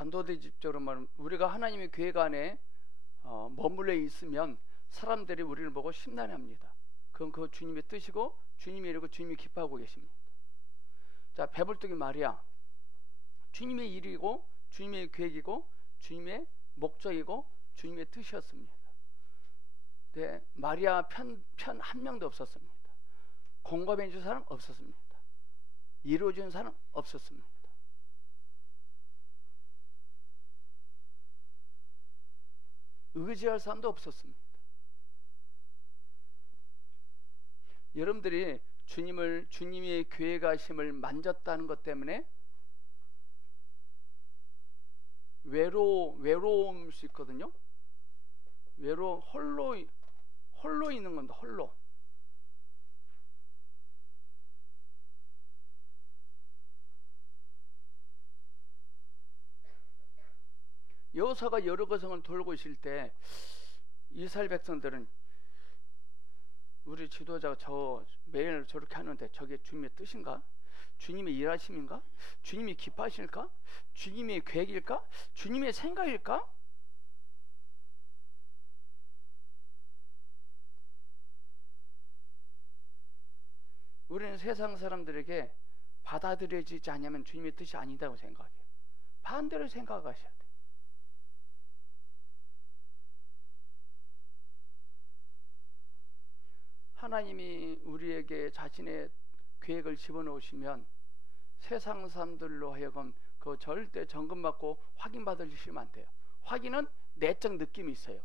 단도직입적으로 말하면 우리가 하나님의 계획 안에 머물러 있으면 사람들이 우리를 보고 심란해합니다. 그건 그 주님의 뜻이고 주님이 이루고 주님이 기뻐하고 계십니다. 자, 배불뚝이 마리아, 주님의 일이고 주님의 계획이고 주님의 목적이고 주님의 뜻이었습니다. 네, 마리아 편 한 명도 없었습니다. 공감해 줄 사람 없었습니다. 이루어 준 사람 없었습니다. 의지할 사람도 없었습니다. 여러분들이 주님의 계획하심을 만졌다는 것 때문에 외로울 수 있거든요. 홀로 있는 건데, 홀로. 여호사가 여러 거성을 돌고 있을 때 이스라엘 백성들은 우리 지도자가 매일 저렇게 하는데 저게 주님의 뜻인가? 주님의 일하심인가? 주님이 기뻐하실까? 주님의 계획일까? 주님의 생각일까? 우리는 세상 사람들에게 받아들여지지 않으면 주님의 뜻이 아니다고 생각해요. 반대로 생각하셔야 돼요. 하나님이 우리에게 자신의 계획을 집어넣으시면 세상 사람들로 하여금 그 절대 점검받고 확인받으시면 안 돼요. 확인은 내적 느낌이 있어요.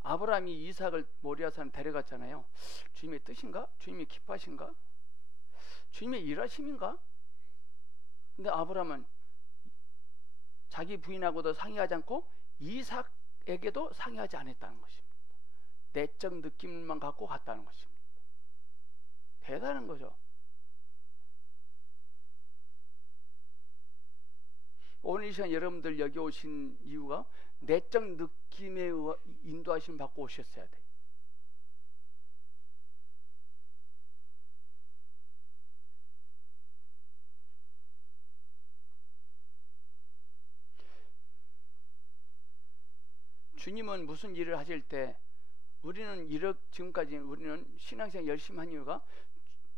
아브라함이 이삭을 모리아산에 데려갔잖아요. 주님의 뜻인가? 주님의 기뻐하신가? 주님의 일하심인가? 근데 아브라함은 자기 부인하고도 상의하지 않고 이삭에게도 상의하지 않았다는 것입니다. 내적 느낌만 갖고 갔다는 것입니다. 대단한 거죠. 오늘 이 시간 여러분들 여기 오신 이유가 내적 느낌에 인도하심 받고 오셨어야 돼요. 주님은 무슨 일을 하실 때 지금까지 우리는 신앙생활 열심히 한 이유가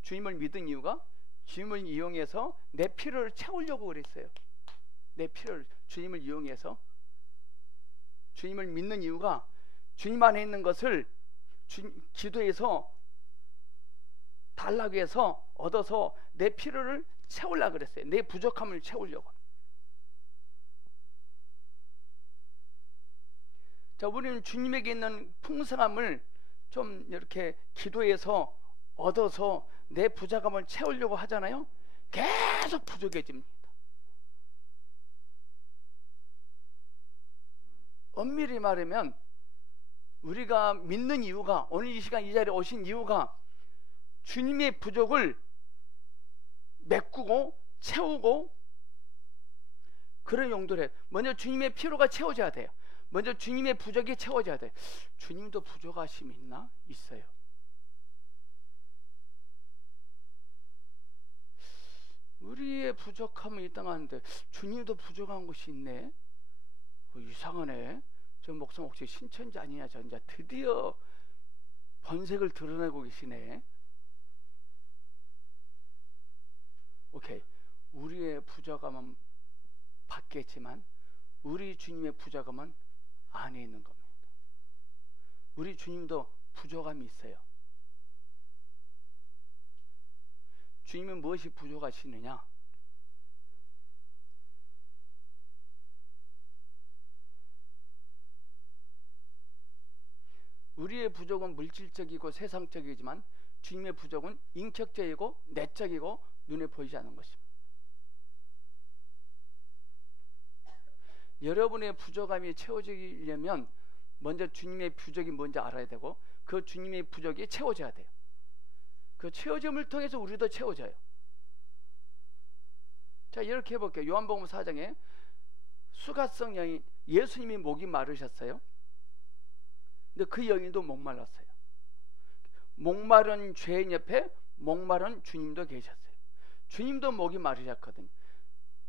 주님을 믿은 이유가 주님을 이용해서 내 필요를 채우려고 그랬어요. 내 필요를 주님을 이용해서 주님을 믿는 이유가 주님 안에 있는 것을 기도해서 달라고 해서 얻어서 내 필요를 채우려고 그랬어요. 내 부족함을 채우려고. 자, 우리는 주님에게 있는 풍성함을 좀 이렇게 기도해서 얻어서 내 부족함을 채우려고 하잖아요. 계속 부족해집니다. 엄밀히 말하면 우리가 믿는 이유가, 오늘 이 시간 이 자리에 오신 이유가 주님의 부족을 메꾸고 채우고 그런 용도로 해요. 먼저 주님의 필요가 채워져야 돼요. 먼저 주님의 부족이 채워져야 돼요. 주님도 부족하심이 있나? 있어요. 우리의 부족함은 있다고 하는데 주님도 부족한 것이 있네. 이상하네. 저 목사 혹시 신천지 아니냐? 저 이제 드디어 본색을 드러내고 계시네. 오케이. 우리의 부족함은 밖에 있지만 우리 주님의 부족함은 안에 있는 겁니다. 우리 주님도 부족함이 있어요. 주님은 무엇이 부족하시느냐? 우리의 부족은 물질적이고 세상적이지만 주님의 부족은 인격적이고 내적이고 눈에 보이지 않는 것입니다. 여러분의 부족함이 채워지려면 먼저 주님의 부족이 뭔지 알아야 되고 그 주님의 부족이 채워져야 돼요. 그 채워짐을 통해서 우리도 채워져요. 자, 이렇게 해볼게요. 요한복음 4장에 수가성 여인, 예수님이 목이 마르셨어요. 근데 그 여인도 목말랐어요. 목마른 죄인 옆에 목마른 주님도 계셨어요. 주님도 목이 마르셨거든요.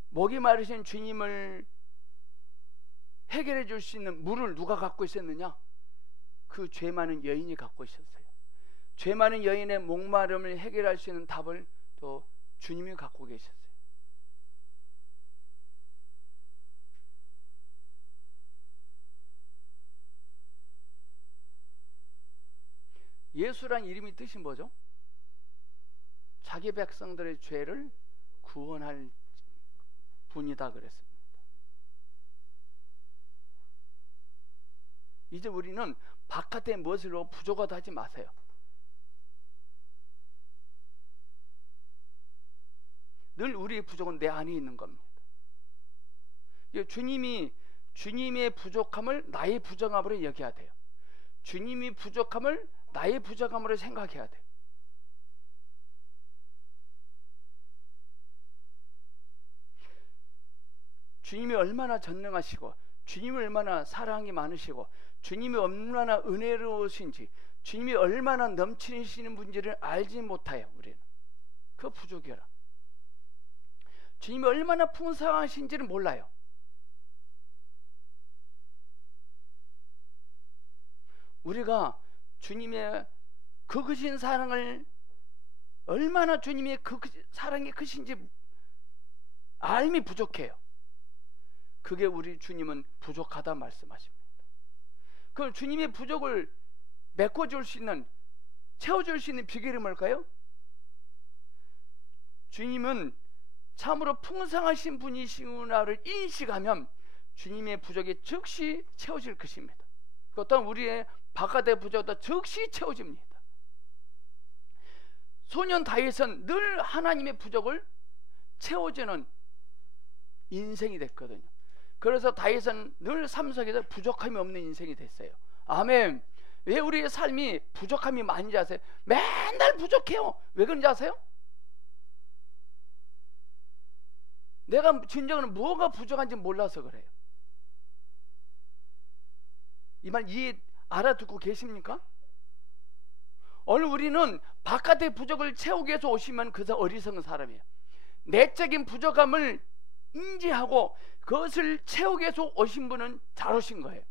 목이 마르신 주님을 해결해 줄 수 있는 물을 누가 갖고 있었느냐? 그 죄 많은 여인이 갖고 있었어요. 죄 많은 여인의 목마름을 해결할 수 있는 답을 또 주님이 갖고 계셨어요. 예수란 이름이 뜻이 뭐죠? 자기 백성들의 죄를 구원할 분이다 그랬습니다. 이제 우리는 바깥에 무엇으로 부족하다 하지 마세요. 늘 우리의 부족은 내 안에 있는 겁니다. 주님의 부족함을 나의 부족함으로 여겨야 돼요. 주님이 부족함을 나의 부족함으로 생각해야 돼요. 주님이 얼마나 전능하시고, 주님이 얼마나 사랑이 많으시고, 주님이 얼마나 은혜로우신지, 주님이 얼마나 넘치시는 분인지를 알지 못해요. 우리는 그 부족이라. 주님이 얼마나 풍성하신지를 몰라요. 우리가 주님의 크신 사랑을, 얼마나 주님의 사랑이 크신지 알미 부족해요. 그게 우리 주님은 부족하다 말씀하십니다. 그럼 주님의 부족을 메꿔줄 수 있는, 채워줄 수 있는 비결이 뭘까요? 주님은 참으로 풍성하신 분이시구나를 인식하면 주님의 부족이 즉시 채워질 것입니다. 어떤 우리의 바깥의 부족도 즉시 채워집니다. 소년 다윗은 늘 하나님의 부족을 채워주는 인생이 됐거든요. 그래서 다윗은 늘 삶 속에서 부족함이 없는 인생이 됐어요. 아멘. 왜 우리의 삶이 부족함이 많은지 아세요? 맨날 부족해요. 왜 그런지 아세요? 내가 진정으로 뭐가 부족한지 몰라서 그래요. 이 말 알아듣고 계십니까? 오늘 우리는 바깥의 부족을 채우기 위해서 오시면 그저 어리석은 사람이에요. 내적인 부족함을 인지하고 그것을 채우기 위해서 오신 분은 잘 오신 거예요.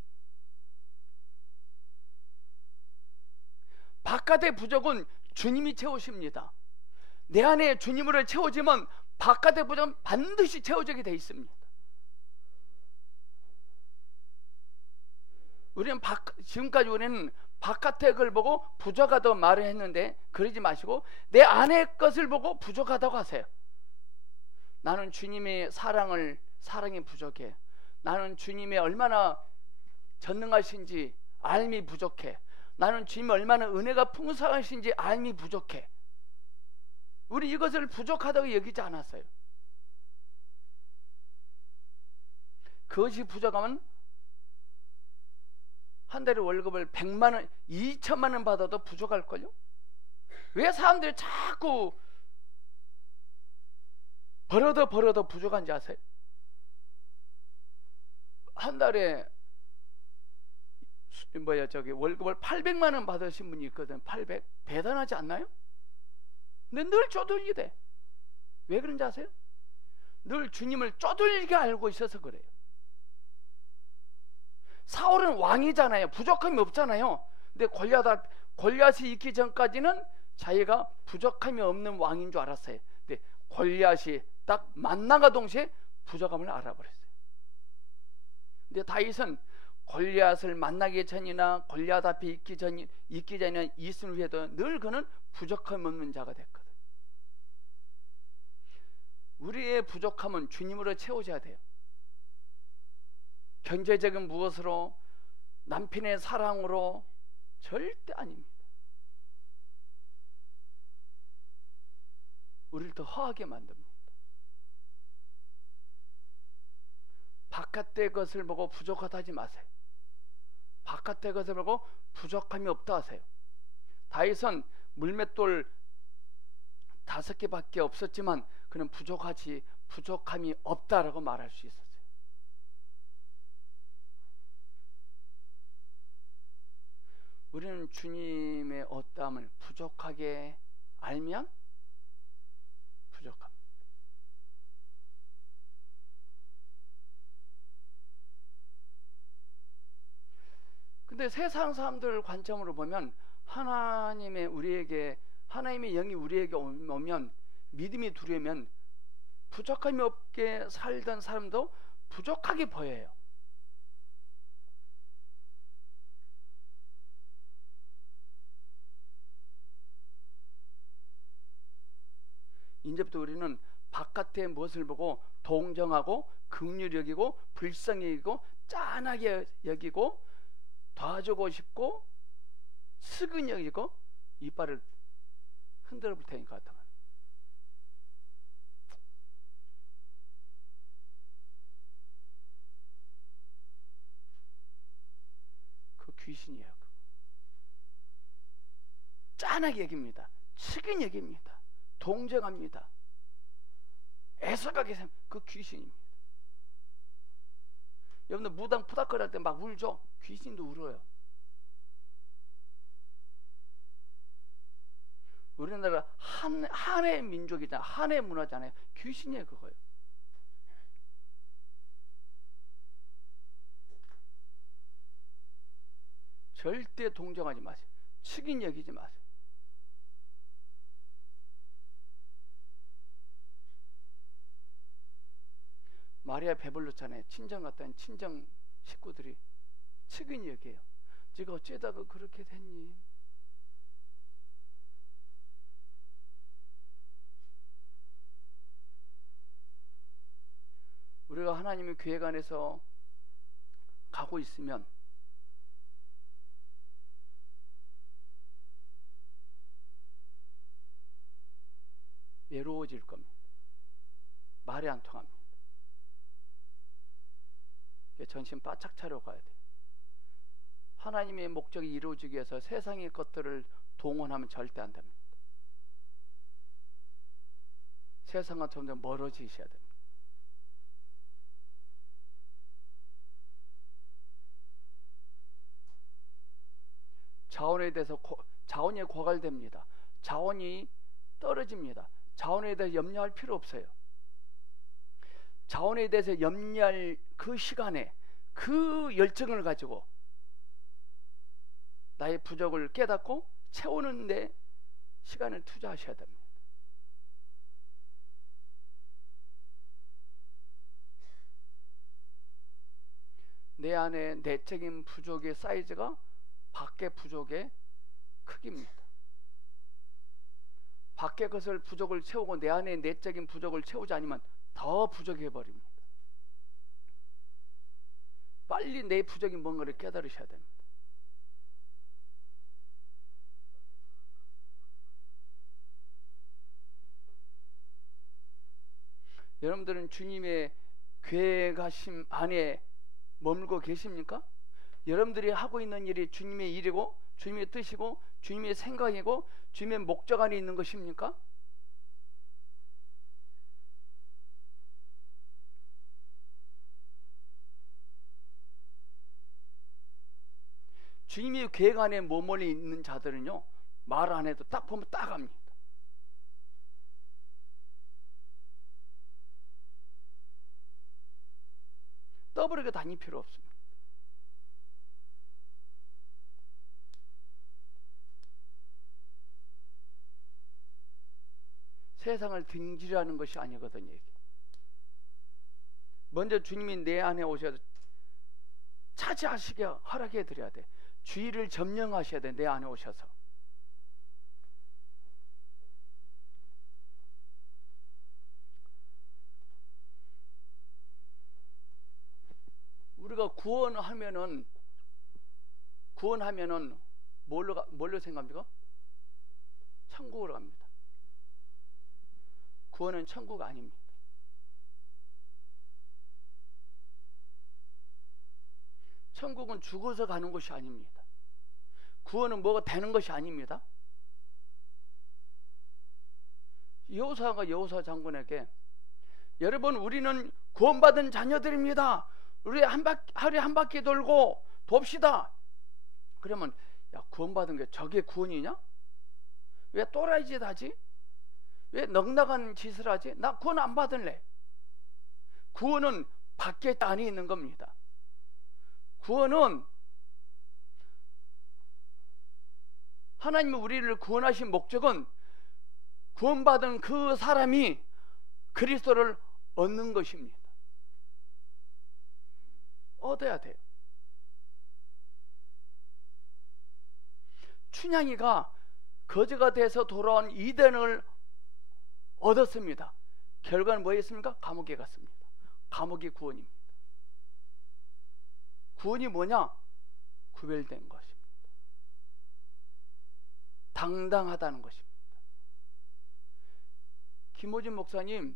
바깥의 부족은 주님이 채우십니다. 내 안에 주님으로 채워지면 바깥의 부족은 반드시 채워지게 돼 있습니다. 지금까지 우리는 바깥의 걸 보고 부족하다고 말을 했는데, 그러지 마시고 내 안의 것을 보고 부족하다고 하세요. 나는 주님의 사랑이 부족해. 나는 주님의 얼마나 전능하신지 알미 부족해. 나는 주님이 얼마나 은혜가 풍성하신지 알미 부족해. 우리 이것을 부족하다고 여기지 않았어요. 그것이 부족하면 한 달에 월급을 100만 원, 2천만 원 받아도 부족할걸요? 왜 사람들이 자꾸 벌어도 부족한지 아세요? 한 달에 월급을 800만 원 받으신 분이 있거든. 800. 대단하지 않나요? 근데 늘 쪼들리대. 왜 그런지 아세요? 늘 주님을 쪼들리게 알고 있어서 그래요. 사울은 왕이잖아요. 부족함이 없잖아요. 근데 골리앗이 있기 전까지는 자기가 부족함이 없는 왕인 줄 알았어요. 근데 골리앗이 딱 만나가 동시에 부족함을 알아버렸어요. 근데 다윗은 골리앗을 만나기 전이나 골리앗 앞에 있기 전이나 있은 후에도 늘 그는 부족함 없는 자가 됐거든. 우리의 부족함은 주님으로 채워져야 돼요. 경제적인 무엇으로, 남편의 사랑으로 절대 아닙니다. 우리를 더 허하게 만듭니다. 바깥의 것을 보고 부족하다 하지 마세요. 바깥의 것을 보고 부족함이 없다 하세요. 다윗은 물맷돌 5개밖에 없었지만 그는 부족함이 없다라고 말할 수 있었어요. 우리는 주님의 어떠함을 부족하게 알면 부족합니다. 근데 세상 사람들 관점으로 보면 하나님의 영이 우리에게 오면, 믿음이 들어오면 부족함이 없게 살던 사람도 부족하게 보여요. 이제부터 우리는 바깥의 무엇을 보고 동정하고 긍휼히 여기고 불쌍히 여기고 짠하게 여기고 도와주고 싶고 스근히 여기고 이빨을 흔들어 볼 테니까. 그 귀신이에요. 짠하게 여깁니다. 스근히 여깁니다. 동정합니다. 애석하게 생각, 그 귀신입니다. 여러분들 무당 푸닥거릴 때 막 울죠? 귀신도 울어요. 우리나라 한의 민족이잖아요. 한의 문화잖아요. 귀신이에요, 그거요. 절대 동정하지 마세요. 측인 여기지 마세요. 마리아 배불렀잖아요. 친정 갔더니 친정 식구들이 측은히 여겨요. 네가 어쩌다가 그렇게 됐니? 우리가 하나님의 계획 안에서 가고 있으면 외로워질 겁니다. 말이 안 통합니다. 전신 바짝 차려 가야 돼요. 하나님의 목적이 이루어지기 위해서 세상의 것들을 동원하면 절대 안 됩니다. 세상과 점점 멀어지셔야 됩니다. 자원에 대해서 자원이 고갈됩니다. 자원이 떨어집니다. 자원에 대해서 염려할 필요 없어요. 자원에 대해서 염려할 그 시간에 그 열정을 가지고 나의 부족을 깨닫고 채우는 데 시간을 투자하셔야 됩니다. 내 안에 내적인 부족의 사이즈가 밖의 부족의 크기입니다. 밖의 것을 부족을 채우고 내 안에 내적인 부족을 채우지 않으면 더 부족해 버립니다. 빨리 내 부족이 뭔가를 깨달으셔야 됩니다. 여러분들은 주님의 계획하심 안에 머물고 계십니까? 여러분들이 하고 있는 일이 주님의 일이고 주님의 뜻이고 주님의 생각이고 주님의 목적 안에 있는 것입니까? 주님의 계획 안에 머물러 있는 자들은요, 말 안 해도 딱 보면 딱 압니다. 떠버리게 다닐 필요 없습니다. 세상을 등지라는 것이 아니거든요. 이게. 먼저 주님이 내 안에 오셔서 차지하시게 허락해 드려야 돼. 주의를 점령하셔야 돼. 내 안에 오셔서. 우리가 구원하면은 뭘로 생각합니까? 천국으로 갑니다. 구원은 천국 아닙니다. 천국은 죽어서 가는 것이 아닙니다. 구원은 뭐가 되는 것이 아닙니다. 여호사가 여호사 장군에게, 여러분 우리는 구원받은 자녀들입니다. 우리 하루에 한 바퀴 돌고 돕시다. 그러면 야, 구원받은 게 저게 구원이냐? 왜 또라이 짓 하지? 왜 넉넉한 짓을 하지? 나 구원 안 받을래. 구원은 밖에 안에 있는 겁니다. 구원은 하나님이 우리를 구원하신 목적은 구원받은 그 사람이 그리스도를 얻는 것입니다. 얻어야 돼요. 춘향이가 거지가 돼서 돌아온 이den을 얻었습니다. 결과는 뭐였습니까? 감옥에 갔습니다. 감옥이 구원입니다. 구원이 뭐냐? 구별된 것입니다. 당당하다는 것입니다. 김호준 목사님,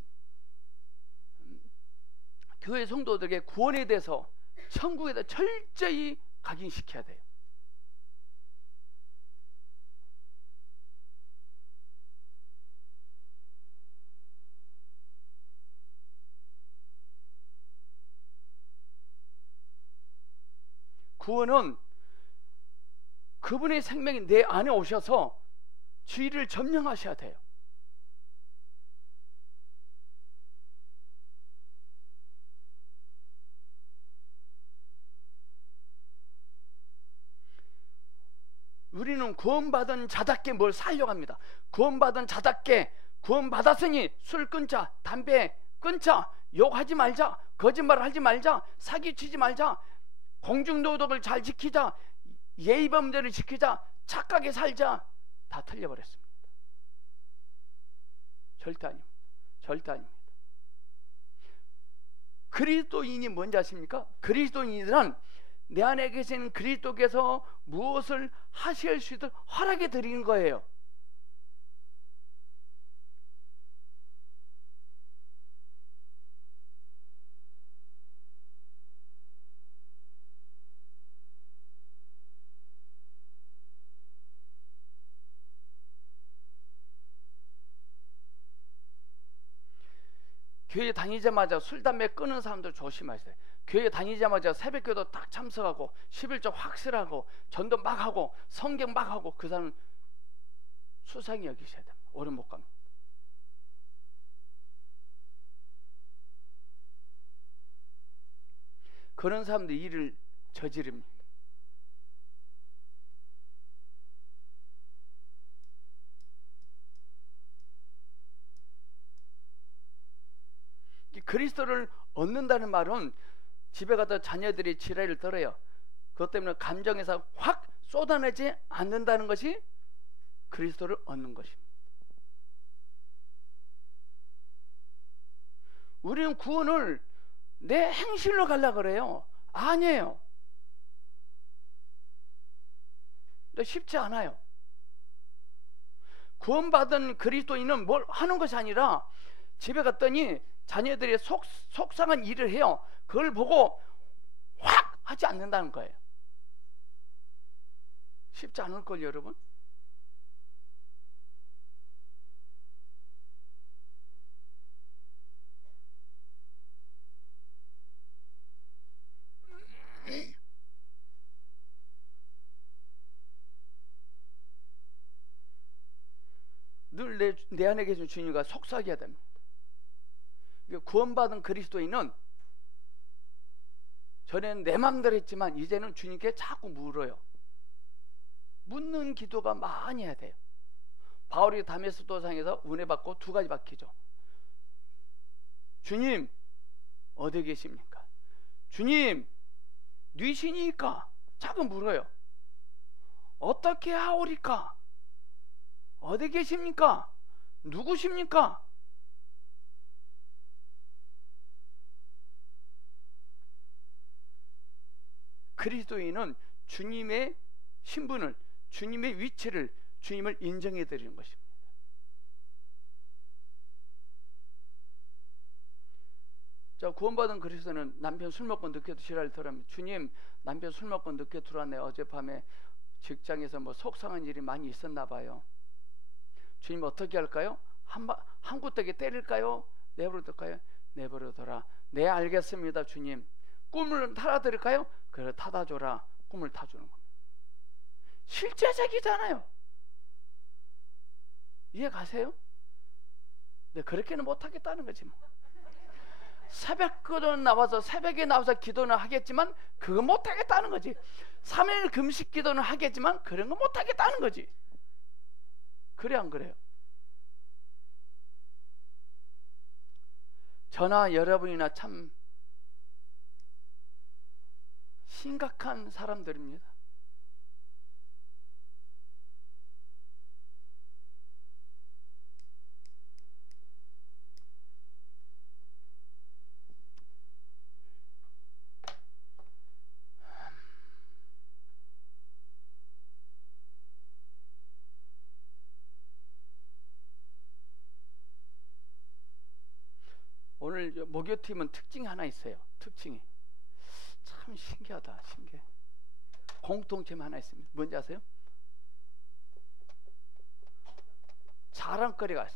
교회 성도들에게 구원에 대해서, 천국에 대해서 철저히 각인시켜야 돼요. 구원은 그분의 생명이 내 안에 오셔서 죄를 점령하셔야 돼요. 우리는 구원받은 자답게 뭘 살려고 합니다. 구원받은 자답게, 구원받았으니 술 끊자, 담배 끊자, 욕하지 말자, 거짓말 하지 말자, 사기치지 말자, 공중도덕을 잘 지키자, 예의범죄를 지키자, 착하게 살자. 다 틀려버렸습니다. 절대 아닙니다. 절대 아닙니다. 그리스도인이 뭔지 아십니까? 그리스도인들은 내 안에 계신 그리스도께서 무엇을 하실 수 있도록 허락해 드리는 거예요. 교회 다니자마자 술, 담배 끊는 사람들 조심하세요. 교회 다니자마자 새벽기도 딱 참석하고 11조 확실하고 전도 막 하고 성경 막 하고 그 사람은 수상히 여기셔야 됩니다. 오래 못 갑니다. 그런 사람들이 일을 저지릅니다. 그리스도를 얻는다는 말은 집에 가서 자녀들이 지랄을 떨어요. 그것 때문에 감정에서 확 쏟아내지 않는다는 것이 그리스도를 얻는 것입니다. 우리는 구원을 내 행실로 가려고 그래요. 아니에요. 쉽지 않아요. 구원받은 그리스도인은 뭘 하는 것이 아니라 집에 갔더니 자녀들이 속상한 일을 해요. 그걸 보고 확 하지 않는다는 거예요. 쉽지 않을걸요, 여러분? 늘 내 안에 계신 주님과 속삭여야 됩니다. 구원받은 그리스도인은 전에는 내 마음대로 했지만 이제는 주님께 자꾸 물어요. 묻는 기도가 많이 해야 돼요. 바울이 다메섹 도상에서 은혜 받고 두 가지 받기죠. 주님 어디 계십니까? 주님 뉘시니까? 자꾸 물어요. 어떻게 하오리까? 어디 계십니까? 누구십니까? 그리스도인은 주님의 신분을, 주님의 위치를, 주님을 인정해 드리는 것입니다. 자, 구원받은 그리스도는 남편 술 먹고 늦게 지랄을 털으면, 주님 남편 술 먹고 늦게 들어왔네. 어젯밤에 직장에서 뭐 속상한 일이 많이 있었나 봐요. 주님 어떻게 할까요? 한 구떼기 때릴까요? 내버려둘까요? 내버려둬라. 네, 알겠습니다 주님. 꿈을 타다드릴까요? 그래, 타다줘라. 꿈을 타주는 겁니다. 실제적이잖아요. 이해 가세요? 네, 그렇게는 못하겠다는 거지 뭐. 새벽에 나와서 기도는 하겠지만 그거 못하겠다는 거지. 3일 금식 기도는 하겠지만 그런 거 못하겠다는 거지. 그래 안 그래요? 저나 여러분이나 참 심각한 사람들입니다. 오늘 목요팀은 특징이 하나 있어요. 특징이 참 신기하다. 신기해. 공통점 하나 있습니다. 뭔지 아세요? 자랑거리가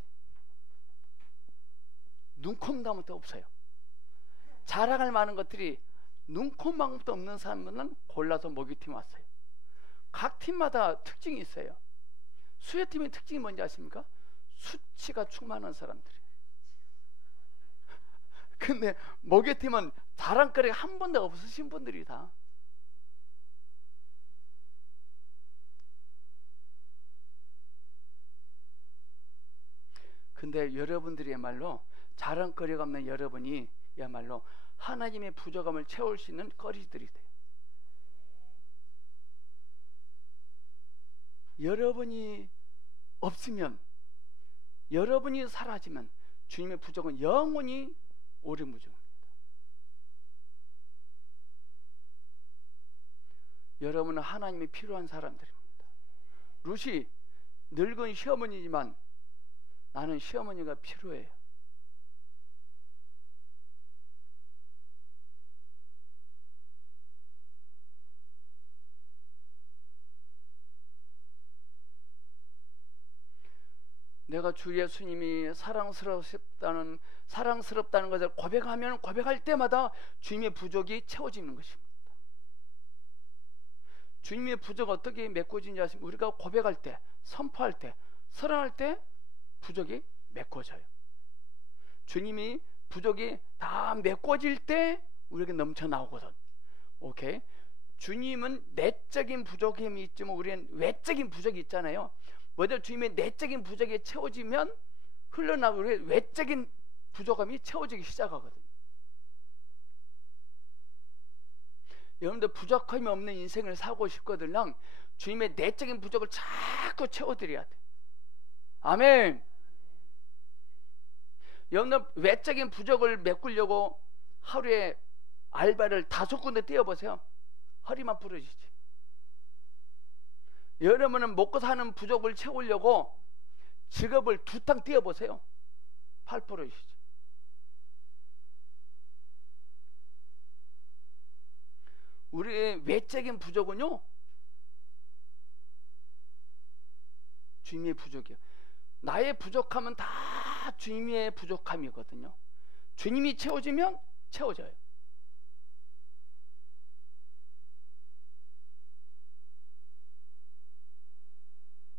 눈콤만큼도 없어요. 자랑할 만한 것들이 눈콤만큼도 없는 사람은 골라서 목요팀 왔어요. 각 팀마다 특징이 있어요. 수혜팀의 특징이 뭔지 아십니까? 수치가 충만한 사람들이에요. 근데 목요팀은 자랑거리가 한 번도 없으신 분들이다. 근데 여러분들이야말로 자랑거리가 없는 여러분이 야말로 하나님의 부족함을 채울 수 있는 거리들이 돼요. 여러분이 없으면, 여러분이 사라지면 주님의 부족은 영원히 오리무중입니다. 여러분은 하나님이 필요한 사람들입니다. 루시 늙은 시어머니지만 나는 시어머니가 필요해요. 내가 주 예수님이 사랑스럽다는 것을 고백하면 고백할 때마다 주님의 부족이 채워지는 것입니다. 주님의 부족 어떻게 메꿔지는지 아십니까? 우리가 고백할 때, 선포할 때, 선언할 때 부족이 메꿔져요. 주님이 부족이 다 메꿔질 때 우리에게 넘쳐 나오거든. 오케이? 주님은 내적인 부족함이 있지만 우리는 외적인 부족이 있잖아요. 먼저 주님의 내적인 부족이 채워지면 흘러나오고 우리의 외적인 부족함이 채워지기 시작하거든요. 여러분들 부족함이 없는 인생을 살고 싶거든요. 주님의 내적인 부족을 자꾸 채워드려야 돼. 아멘. 여러분들 외적인 부족을 메꾸려고 하루에 알바를 5군데 뛰어보세요. 허리만 부러지지. 여러분은 먹고 사는 부족을 채우려고 직업을 2탕 뛰어보세요. 팔 부러지지. 우리의 외적인 부족은요, 주님의 부족이에요. 나의 부족함은 다 주님의 부족함이거든요. 주님이 채워지면 채워져요.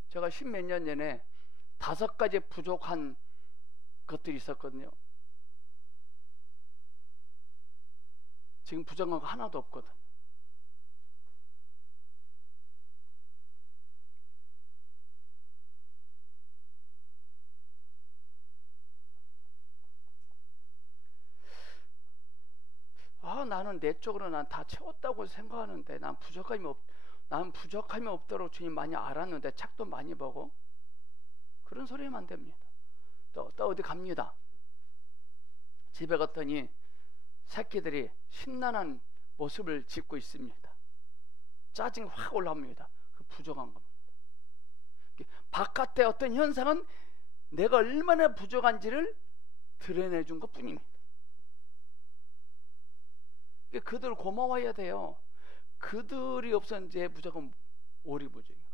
제가 10몇 년 전에 5가지 부족한 것들이 있었거든요. 지금 부족한 거 하나도 없거든. 나는 내 쪽으로 난 다 채웠다고 생각하는데 난 부족함이 없도록 주님 많이 알았는데 책도 많이 보고 그런 소리 하면 안 됩니다. 또 어디 갑니다. 집에 갔더니 새끼들이 심란한 모습을 짓고 있습니다. 짜증이 확 올라옵니다. 그 부족한 겁니다. 바깥의 어떤 현상은 내가 얼마나 부족한지를 드러내준 것 뿐입니다. 그들 고마워해야 돼요. 그들이 없으면 제 부족은 오리부족이거든.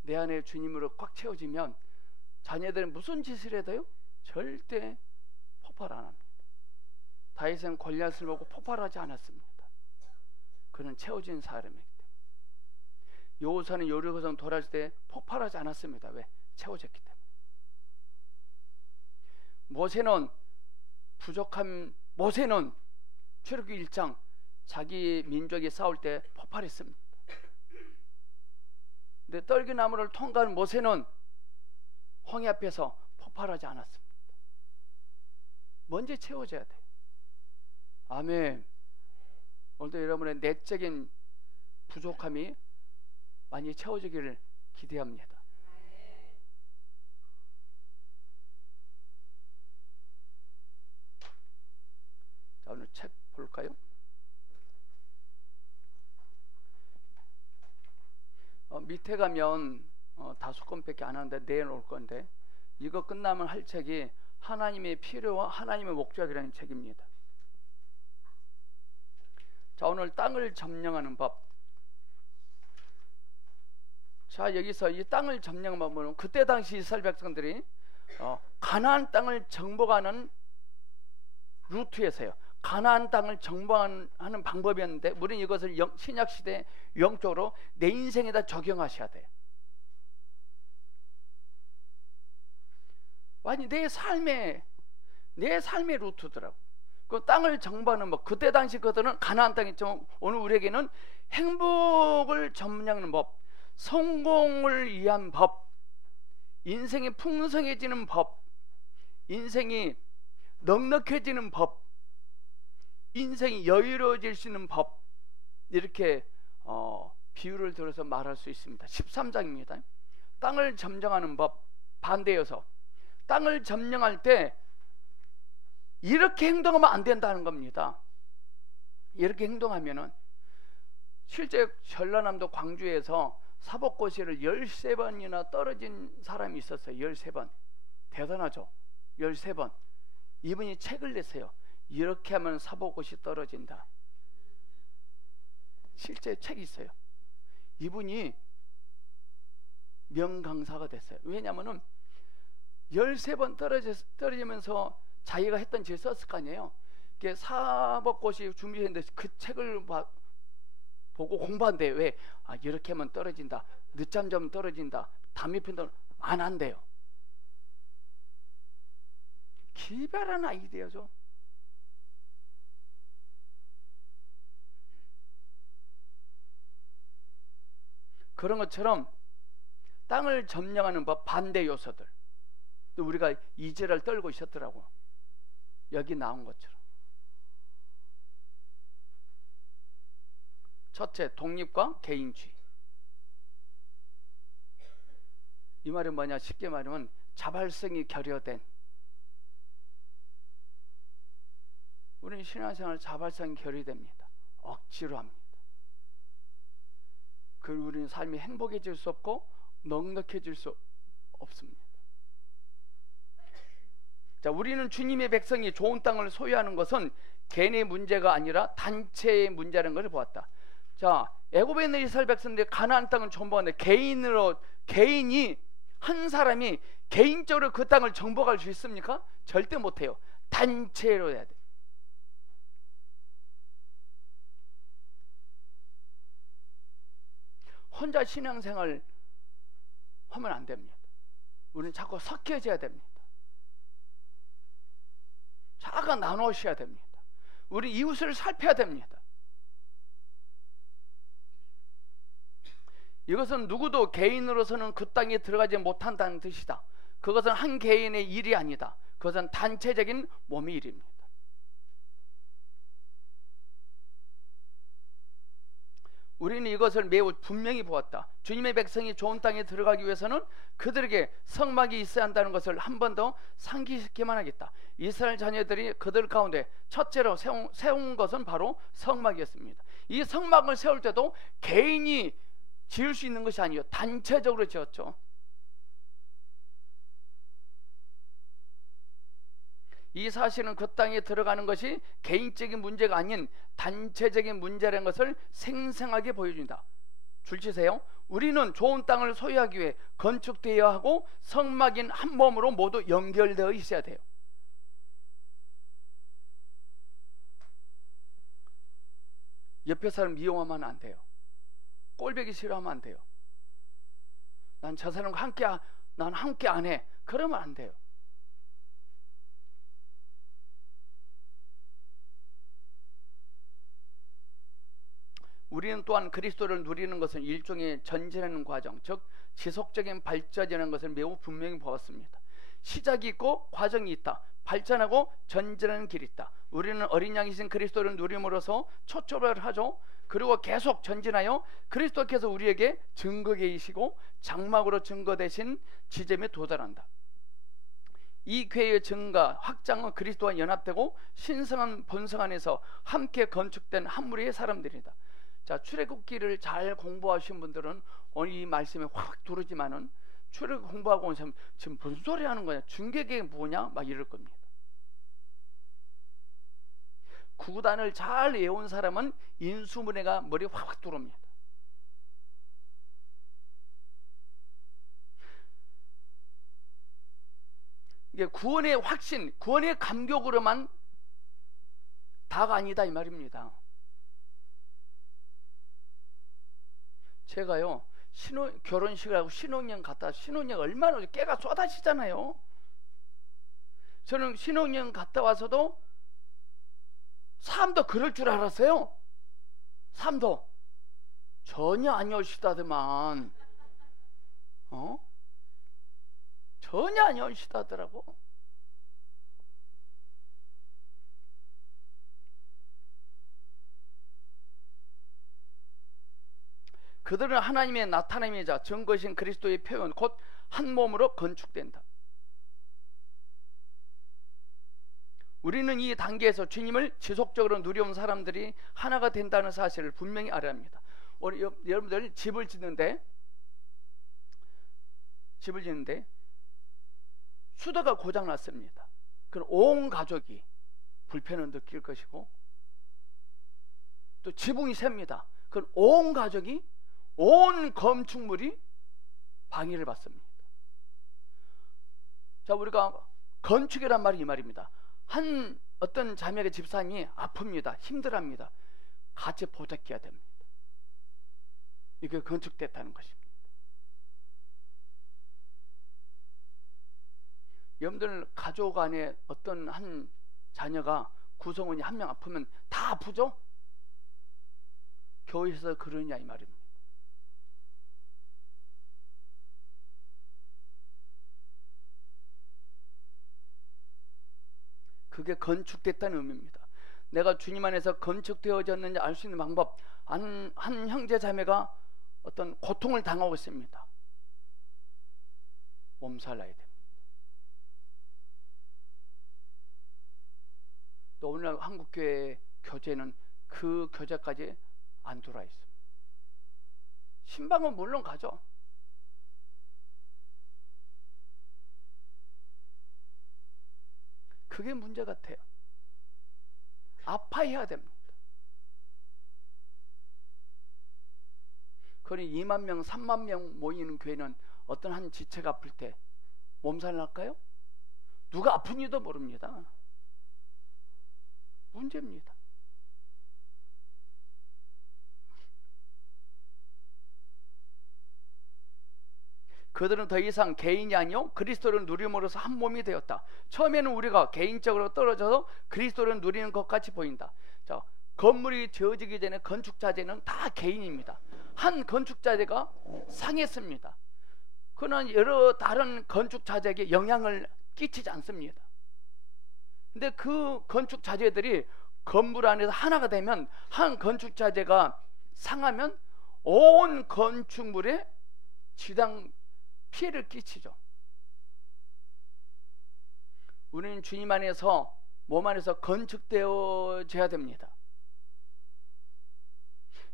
내 안에 주님으로 꽉 채워지면 자녀들은 무슨 짓을 해도요? 절대 폭발 안 합니다. 다윗은 골리앗을 보고 폭발하지 않았습니다. 그는 채워진 사람이기 때문에. 여호사는 여리고성 돌아올 때 폭발하지 않았습니다. 왜? 채워졌기 때문에. 모세는 부족한 모세는 출애굽기 1장 자기 민족이 싸울 때 폭발했습니다. 근데 떨기나무를 통과한 모세는 홍해 앞에서 폭발하지 않았습니다. 먼저 채워져야 돼요. 아멘. 오늘도 여러분의 내적인 부족함이 많이 채워지기를 기대합니다. 자, 오늘 책 볼까요? 밑에 가면 5권밖에 안 하는데 내일 올 건데, 이거 끝나면 할 책이 하나님의 필요와 하나님의 목적이라는 책입니다. 자, 오늘 땅을 점령하는 법. 자, 여기서 이 땅을 점령하는 법은 그때 당시 이스라엘 백성들이 가나안 땅을 정복하는 루트에서요, 가나안 땅을 정복하는 방법이었는데, 우리는 이것을 신약시대 영적으로 내 인생에다 적용하셔야 돼요. 아니, 내 삶의 루트더라고. 그 땅을 정복하는 법, 그때 당시 그들은 가나안 땅이죠. 오늘 우리에게는 행복을 점령하는 법, 성공을 위한 법, 인생이 풍성해지는 법, 인생이 넉넉해지는 법, 인생이 여유로워질 수 있는 법, 이렇게 비유를 들어서 말할 수 있습니다. 13장입니다. 땅을 점령하는 법, 반대여서 땅을 점령할 때 이렇게 행동하면 안 된다는 겁니다. 이렇게 행동하면은, 실제 전라남도 광주에서 사법고시를 13번이나 떨어진 사람이 있었어요. 13번. 대단하죠. 13번. 이분이 책을 냈어요. 이렇게 하면 사법고시 떨어진다. 실제 책이 있어요. 이분이 명강사가 됐어요. 왜냐하면 13번 떨어지면서 자기가 했던 짓을 썼을 거 아니에요. 사법고시 준비했는데 그 책을 보고 공부한대요. 왜? 이렇게 하면 떨어진다, 늦잠 자면 떨어진다, 담배 피우면 안 한대요. 기발한 아이디어죠. 그런 것처럼 땅을 점령하는 법, 반대 요소들, 또 우리가 이제를 떨고 있었더라고. 여기 나온 것처럼. 첫째, 독립과 개인주의. 이 말은 뭐냐? 쉽게 말하면 자발성이 결여된, 우리는 신앙생활 자발성이 결여됩니다. 억지로 합니다. 그리고 우리는 삶이 행복해질 수 없고 넉넉해질 수 없습니다. 자, 우리는 주님의 백성이 좋은 땅을 소유하는 것은 개인의 문제가 아니라 단체의 문제라는 것을 보았다. 자, 애굽에 있는 이스라엘 백성들이 가나안 땅을 정복하는데 개인이 한 사람이 개인적으로 그 땅을 정복할 수 있습니까? 절대 못해요. 단체로 해야 돼. 혼자 신앙생활 하면 안 됩니다. 우리는 자꾸 섞여져야 됩니다. 자가 나누셔야 됩니다. 우리 이웃을 살펴야 됩니다. 이것은 누구도 개인으로서는 그 땅에 들어가지 못한다는 뜻이다. 그것은 한 개인의 일이 아니다. 그것은 단체적인 몸의 일입니다. 우리는 이것을 매우 분명히 보았다. 주님의 백성이 좋은 땅에 들어가기 위해서는 그들에게 성막이 있어야 한다는 것을 한 번 더 상기시키만 하겠다. 이스라엘 자녀들이 그들 가운데 첫째로 세운 것은 바로 성막이었습니다. 이 성막을 세울 때도 개인이 지을 수 있는 것이 아니에요. 단체적으로 지었죠. 이 사실은 그 땅에 들어가는 것이 개인적인 문제가 아닌 단체적인 문제라는 것을 생생하게 보여준다. 줄치세요. 우리는 좋은 땅을 소유하기 위해 건축되어야 하고 성막인 한 몸으로 모두 연결되어 있어야 돼요. 옆에 사람 미워하면 안 돼요. 꼴보기 싫어하면 안 돼요. 난 저 사람과 난 함께 안 해. 그러면 안 돼요. 우리는 또한 그리스도를 누리는 것은 일종의 전진하는 과정, 즉 지속적인 발전이라는 것을 매우 분명히 보았습니다. 시작이 있고 과정이 있다. 발전하고 전진하는 길이 있다. 우리는 어린 양이신 그리스도를 누림으로써 초점을 하죠. 그리고 계속 전진하여 그리스도께서 우리에게 증거계이시고 장막으로 증거되신 지점에 도달한다. 이 교회의 증가, 확장은 그리스도와 연합되고 신성한 본성 안에서 함께 건축된 한 무리의 사람들이다. 자, 출애굽기를 잘 공부하신 분들은 오늘 이 말씀에 확 들어오지만은 출애굽 공부하고 온 사람 지금 무슨 소리 하는 거냐, 중개계 뭐냐 막 이럴 겁니다. 구단을 잘 외운 사람은 인수문해가 머리에 확 들어옵니다. 이게 구원의 확신, 구원의 감격으로만 다가 아니다 이 말입니다. 제가요 결혼식을 하고 신혼여행 갔다, 신혼여행 얼마나 깨가 쏟아지잖아요. 저는 신혼여행 갔다 와서도 삶도 그럴 줄 알았어요. 삶도 전혀 아니오시다더만, 전혀 아니오시다더라고. 그들은 하나님의 나타남이자 증거이신 그리스도의 표현, 곧 한 몸으로 건축된다. 우리는 이 단계에서 주님을 지속적으로 누려온 사람들이 하나가 된다는 사실을 분명히 알아야 합니다. 우리 여러분들 집을 짓는데 수도가 고장 났습니다. 그럼 온 가족이 불편을 느낄 것이고, 또 지붕이 셉니다. 그럼 온 가족이, 온 건축물이 방해를 받습니다. 자, 우리가 건축이란 말이 이 말입니다. 어떤 자매의 집사님이 아픕니다. 힘들어합니다. 같이 보답해야 됩니다. 이게 건축됐다는 것입니다. 여러분들 가족 안에 어떤 한 자녀가, 구성원이 한 명 아프면 다 아프죠? 교회에서 그러냐 이 말입니다. 그게 건축됐다는 의미입니다. 내가 주님 안에서 건축되어졌는지 알 수 있는 방법, 한 형제 자매가 어떤 고통을 당하고 있습니다. 몸살나야 됩니다. 또 오늘날 한국교회 교제는 그 교제까지 안 들어와 있습니다. 신방은 물론 가죠. 그게 문제 같아요. 아파해야 됩니다. 그러니 2만 명, 3만 명 모이는 교회는 어떤 한 지체가 아플 때 몸살 날까요? 누가 아픈지도 모릅니다. 문제입니다. 그들은 더 이상 개인이 아니요 그리스도를 누림으로써 한 몸이 되었다. 처음에는 우리가 개인적으로 떨어져서 그리스도를 누리는 것 같이 보인다. 자, 건물이 지어지기 전에 건축자재는 다 개인입니다. 한 건축자재가 상했습니다. 그러나 여러 다른 건축자재에게 영향을 끼치지 않습니다. 근데 그 건축자재들이 건물 안에서 하나가 되면, 한 건축자재가 상하면 온 건축물에 지당 피해를 끼치죠. 우리는 주님 안에서, 몸 안에서 건축되어져야 됩니다.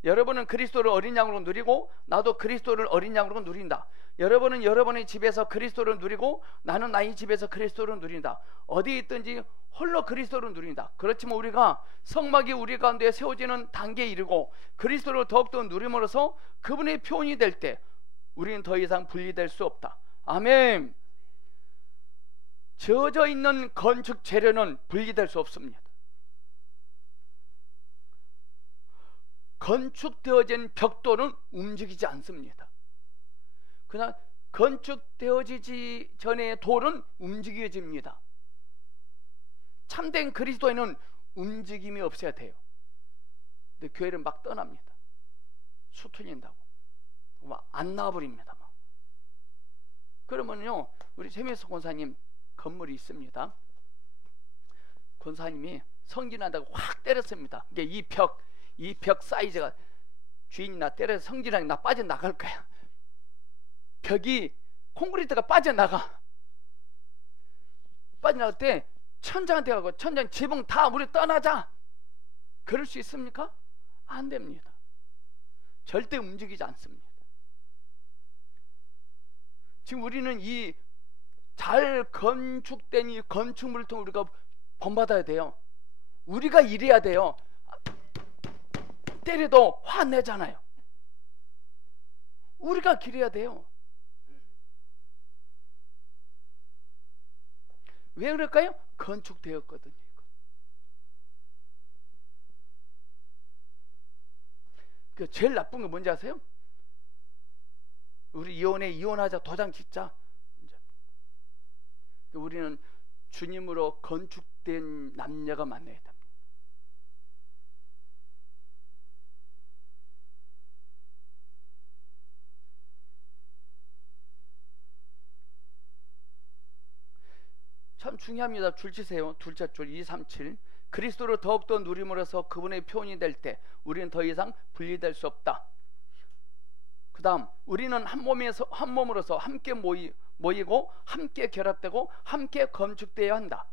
여러분은 그리스도를 어린 양으로 누리고 나도 그리스도를 어린 양으로 누린다. 여러분은 여러분의 집에서 그리스도를 누리고 나는 나의 집에서 그리스도를 누린다. 어디 있든지 홀로 그리스도를 누린다. 그렇지만 우리가 성막이 우리 가운데 세워지는 단계에 이르고 그리스도를 더욱더 누림으로써 그분의 표현이 될 때 우리는 더 이상 분리될 수 없다. 아멘. 지어져 있는 건축 재료는 분리될 수 없습니다. 건축되어진 벽돌은 움직이지 않습니다. 그냥 건축되어지지 전에 돌은 움직여집니다. 참된 그리스도인은 움직임이 없어야 돼요. 근데 교회를 막 떠납니다. 수틀린다고 막 안 나와버립니다. 막. 그러면요, 우리 최민석 권사님 건물이 있습니다. 권사님이 성진한다고 확 때렸습니다. 이게 이 벽 사이즈가 주인이 나 때려서 성진하게 나 빠져나갈 거야. 벽이 콘크리트가 빠져나갈 때 천장한테 가고 천장 지붕 다 우리 떠나자. 그럴 수 있습니까? 안 됩니다. 절대 움직이지 않습니다. 지금 우리는 이 잘 건축된 이 건축물을 통해 우리가 본받아야 돼요. 우리가 이래야 돼요. 때려도 화내잖아요. 우리가 기려야 돼요. 왜 그럴까요? 건축되었거든요. 그 제일 나쁜 게 뭔지 아세요? 우리 이혼하자, 도장 짓자. 우리는 주님으로 건축된 남녀가 만나야 됩니다. 참 중요합니다. 줄 치세요. 둘째 줄 237. 그리스도를 더욱더 누림으로써 그분의 표현이 될 때 우리는 더 이상 분리될 수 없다. 그 다음, 우리는 한 몸으로서 함께 모이고 함께 결합되고 함께 건축되어야 한다.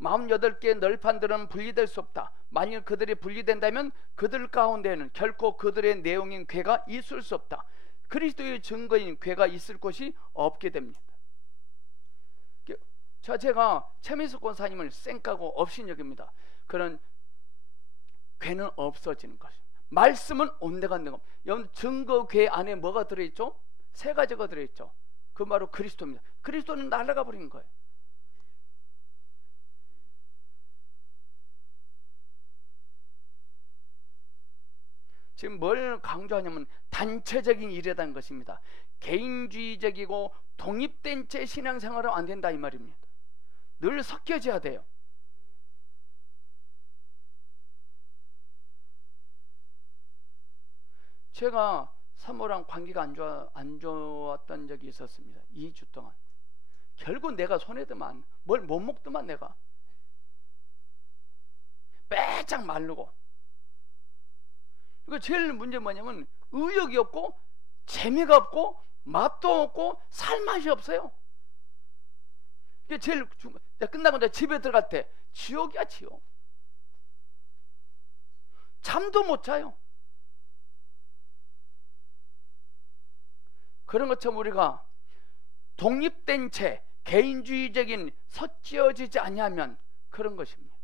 48개의 널판들은 분리될 수 없다. 만일 그들이 분리된다면 그들 가운데는 결코 그들의 내용인 궤가 있을 수 없다. 그리스도의 증거인 궤가 있을 곳이 없게 됩니다. 제가 최민석 권사님을 쌩까고 업신여깁니다. 그런 궤는 없어지는 것입니다. 말씀은 온데간데 겁니다. 여러분, 증거궤 안에 뭐가 들어있죠? 세 가지가 들어있죠. 그 바로 그리스도입니다. 그리스도는 날아가 버린 거예요. 지금 뭘 강조하냐면 단체적인 일이라는 것입니다. 개인주의적이고 독립된 채 신앙생활은 안 된다 이 말입니다. 늘 섞여져야 돼요. 제가 사모랑 관계가 안 좋았던 적이 있었습니다. 2주 동안. 결국 내가 손해더만, 뭘 못 먹더만 내가. 빼짝 마르고. 이거 제일 문제 뭐냐면 의욕이 없고 재미가 없고 맛도 없고 살맛이 없어요. 이게 제일 끝나고 이제 집에 들어갈 때 지옥이야, 지옥. 잠도 못 자요. 그런 것처럼 우리가 독립된 채 개인주의적인 섰지어지지 아니하면 그런 것입니다.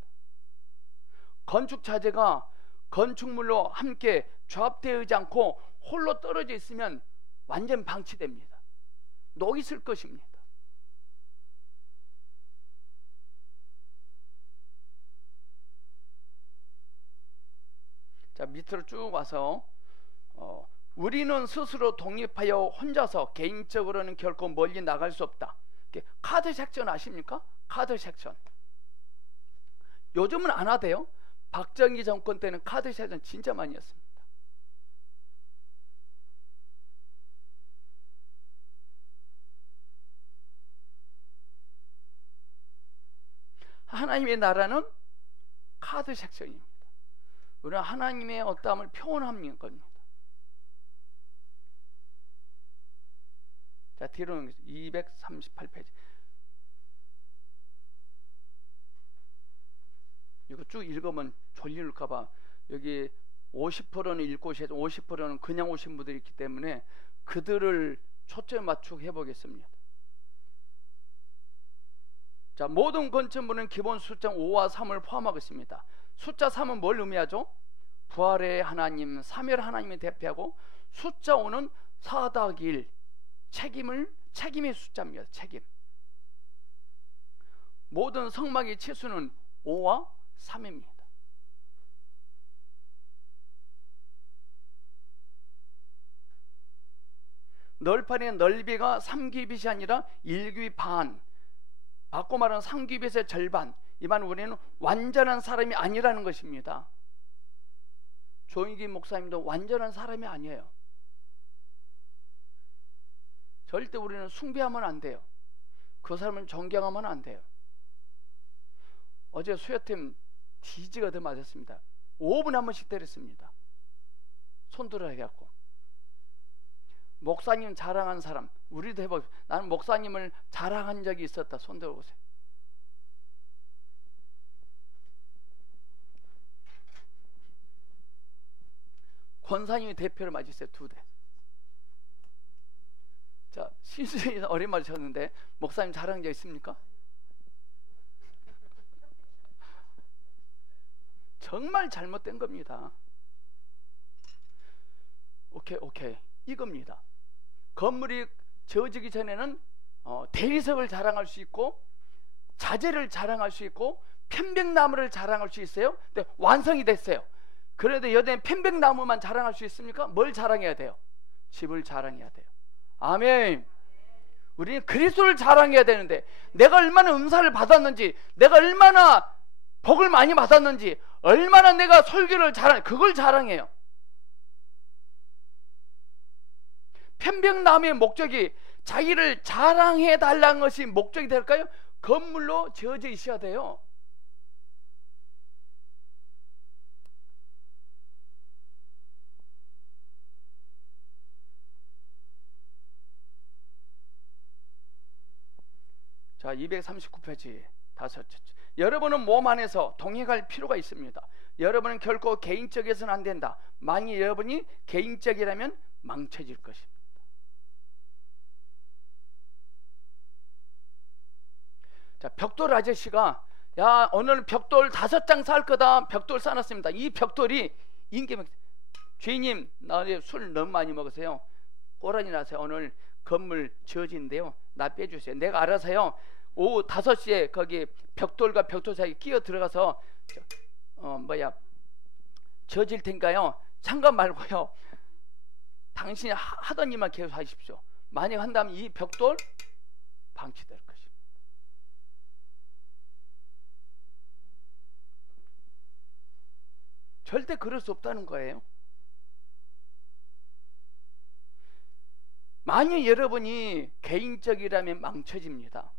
건축 자재가 건축물로 함께 조합되지 않고 홀로 떨어져 있으면 완전 방치됩니다. 녹이 있을 것입니다. 자, 밑으로 쭉 와서 우리는 스스로 독립하여 혼자서 개인적으로는 결코 멀리 나갈 수 없다. 카드 섹션 아십니까? 카드 섹션. 요즘은 안 하대요. 박정희 정권 때는 카드 섹션 진짜 많이 했습니다. 하나님의 나라는 카드 섹션입니다. 우리는 하나님의 어떠함을 표현하는 겁니다. 자, 뒤로 238페이지. 이거 쭉 읽으면 졸릴까봐 여기 50%는 읽고 50%는 그냥 오신 분들이 있기 때문에 그들을 초점 맞추고 해보겠습니다. 자, 모든 건축물은 기본 숫자 5와 3을 포함하고 있습니다. 숫자 3은 뭘 의미하죠? 부활의 하나님, 삼열 하나님을 대표하고, 숫자 5는 4-1 책임의 숫자입니다. 책임. 모든 성막의 치수는 5와 3입니다. 널판의 넓이가 3규빗이 아니라 1규빗 반, 바꿔 말하면 3규빗의 절반. 이 말 우리는 완전한 사람이 아니라는 것입니다. 조인기 목사님도 완전한 사람이 아니에요. 절대 우리는 숭배하면 안 돼요. 그 사람을 존경하면 안 돼요. 어제 수여팀 뒤지가 더 맞았습니다. 5분에 한 번씩 때렸습니다. 손들어 해갖고. 목사님 자랑한 사람, 우리도 해보세요. 나는 목사님을 자랑한 적이 있었다. 손들어 보세요. 권사님이 대표를 맞으세요. 2대. 자, 신수님 어린 말 쳤는데 목사님 자랑한 적 있습니까? 정말 잘못된 겁니다. 오케이 이겁니다. 건물이 지어지기 전에는 대리석을 자랑할 수 있고 자재를 자랑할 수 있고 편백나무를 자랑할 수 있어요. 근데 완성이 됐어요. 그런데 여전히 편백나무만 자랑할 수 있습니까? 뭘 자랑해야 돼요? 집을 자랑해야 돼요. 아멘. 우리는 그리스도를 자랑해야 되는데 내가 얼마나 은사를 받았는지, 내가 얼마나 복을 많이 받았는지, 얼마나 내가 설교를 그걸 자랑해요. 편백나무의 목적이 자기를 자랑해 달라는 것이 목적이 될까요? 건물로 지어져 있어야 돼요. 자, 239페이지 다섯 번째. 여러분은 몸 안에서 동행할 필요가 있습니다. 여러분은 결코 개인적이어서는 안 된다. 만일 여러분이 개인적이라면 망쳐질 것입니다. 자, 벽돌 아저씨가 야, 오늘 벽돌 5장 살 거다. 벽돌 싸놨습니다. 이 벽돌이 인기면 주인님, 나 술 너무 많이 먹으세요. 꼬라지 나세요. 오늘 건물 지어지는데요. 나 빼주세요. 내가 알아서요. 오후 5시에 거기 벽돌과 벽돌 사이에 끼어 들어가서 지어질 테니까요. 상관 말고요. 당신이 하던 일만 계속 하십시오. 만약 한다면 이 벽돌 방치될 것입니다. 절대 그럴 수 없다는 거예요. 만약 여러분이 개인적이라면 망쳐집니다.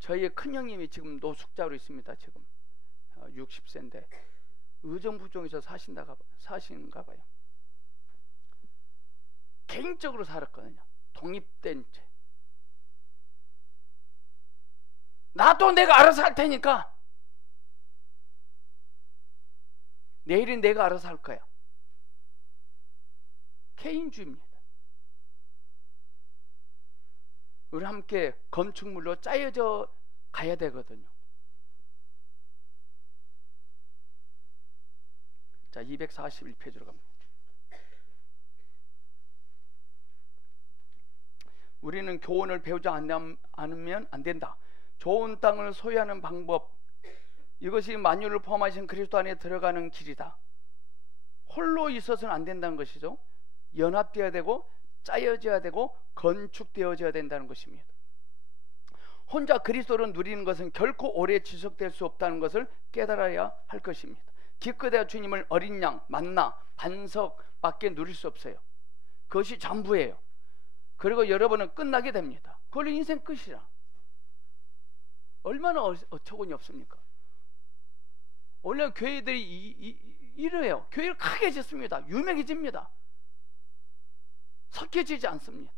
저희의 큰형님이 지금 노숙자로 있습니다. 지금 60세인데 의정부동에서 사시는가 봐요. 개인적으로 살았거든요. 독립된 채. 나도 내가 알아서 할 테니까 내일은 내가 알아서 할 거야. 개인주의입니다. 우리 함께 건축물로 짜여져 가야 되거든요. 자, 241페이지로 갑니다. 우리는 교훈을 배우지 않으면 안 된다. 좋은 땅을 소유하는 방법, 이것이 만유를 포함하신 그리스도 안에 들어가는 길이다. 홀로 있어서는 안 된다는 것이죠. 연합되어야 되고 짜여져야 되고 건축되어져야 된다는 것입니다. 혼자 그리스도를 누리는 것은 결코 오래 지속될 수 없다는 것을 깨달아야 할 것입니다. 기껏해야 주님을 어린 양, 만나, 반석밖에 누릴 수 없어요. 그것이 전부예요. 그리고 여러분은 끝나게 됩니다. 그걸로 인생 끝이라. 얼마나 어처구니 없습니까? 원래 교회들이 이래요. 교회를 크게 짓습니다. 유명해집니다. 섞여지지 않습니다.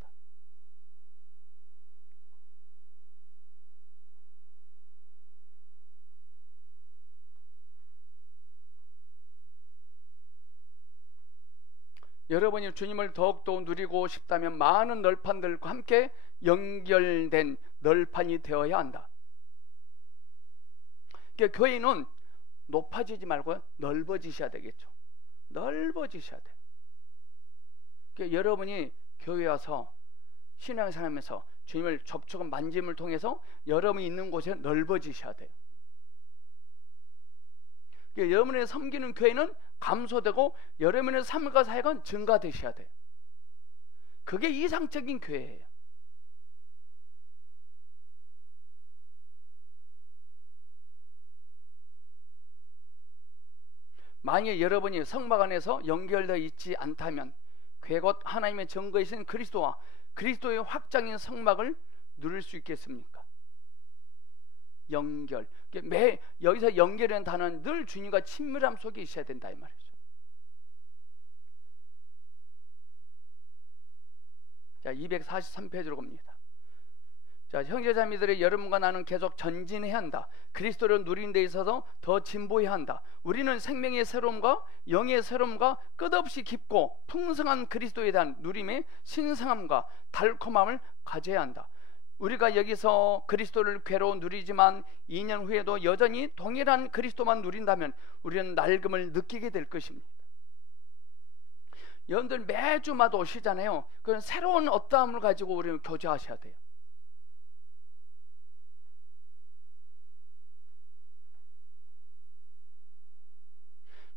여러분이 주님을 더욱더 누리고 싶다면 많은 널판들과 함께 연결된 널판이 되어야 한다. 그러니까 교회는 높아지지 말고 넓어지셔야 되겠죠. 넓어지셔야 돼요. 그러니까 여러분이 교회 와서 신앙생활하면서 주님을 접촉한 만짐을 통해서 여러분이 있는 곳에 넓어지셔야 돼요. 그러니까 여러분의 섬기는 교회는 감소되고 여러분의 삶과 사역은 증가되셔야 돼요. 그게 이상적인 교회예요. 만일 여러분이 성막 안에서 연결되어 있지 않다면 곧 하나님의 증거이신 그리스도와 그리스도의 확장인 성막을 누릴 수 있겠습니까? 연결. 여기서 연결이라는 단어는 늘 주님과 친밀함 속에 있어야 된다 이 말이죠. 자, 243페이지로 갑니다. 자, 형제자매들의 여러분과 나는 계속 전진해야 한다. 그리스도를 누리는 데 있어서 더 진보해야 한다. 우리는 생명의 새로움과 영의 새로움과 끝없이 깊고 풍성한 그리스도에 대한 누림의 신성함과 달콤함을 가져야 한다. 우리가 여기서 그리스도를 괴로 누리지만 2년 후에도 여전히 동일한 그리스도만 누린다면 우리는 낡음을 느끼게 될 것입니다. 여러분들 매주마다 오시잖아요. 그건 새로운 어떠함을 가지고 우리는 교제하셔야 돼요.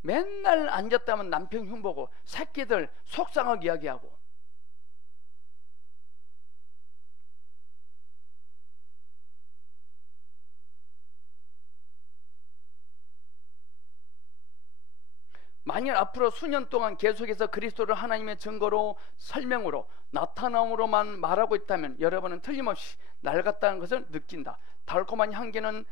맨날 앉았다면 남편 흉보고 새끼들 속상하게 이야기하고 만일 앞으로 수년 동안 계속해서 그리스도를 하나님의 증거로 설명으로 나타남으로만 말하고 있다면 여러분은 틀림없이 낡았다는 것을 느낀다. 달콤한 향기는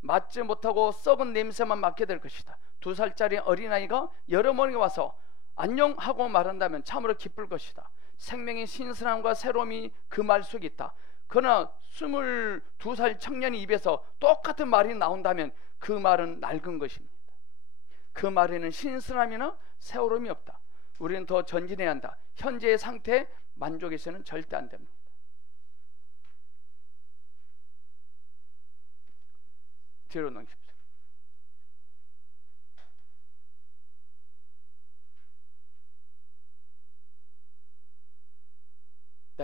맡지 못하고 썩은 냄새만 맡게 될 것이다. 2살짜리 어린아이가 여러분에게 와서 안녕하고 말한다면 참으로 기쁠 것이다. 생명의 신선함과 새로움이 그 말 속에 있다. 그러나 22살 청년의 입에서 똑같은 말이 나온다면 그 말은 낡은 것입니다. 그 말에는 신선함이나 새로움이 없다. 우리는 더 전진해야 한다. 현재의 상태에 만족해서는 절대 안 됩니다. 뒤로 넘기십시오.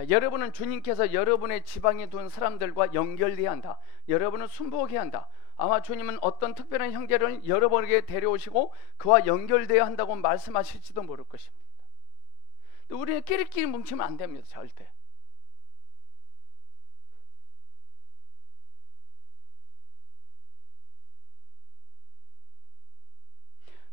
여러분은 주님께서 여러분의 지방에 둔 사람들과 연결돼야 한다. 여러분은 순복해야 한다. 아마 주님은 어떤 특별한 형제를 여러분에게 데려오시고 그와 연결돼야 한다고 말씀하실지도 모를 것입니다. 우리는 끼리끼리 뭉치면 안 됩니다. 절대.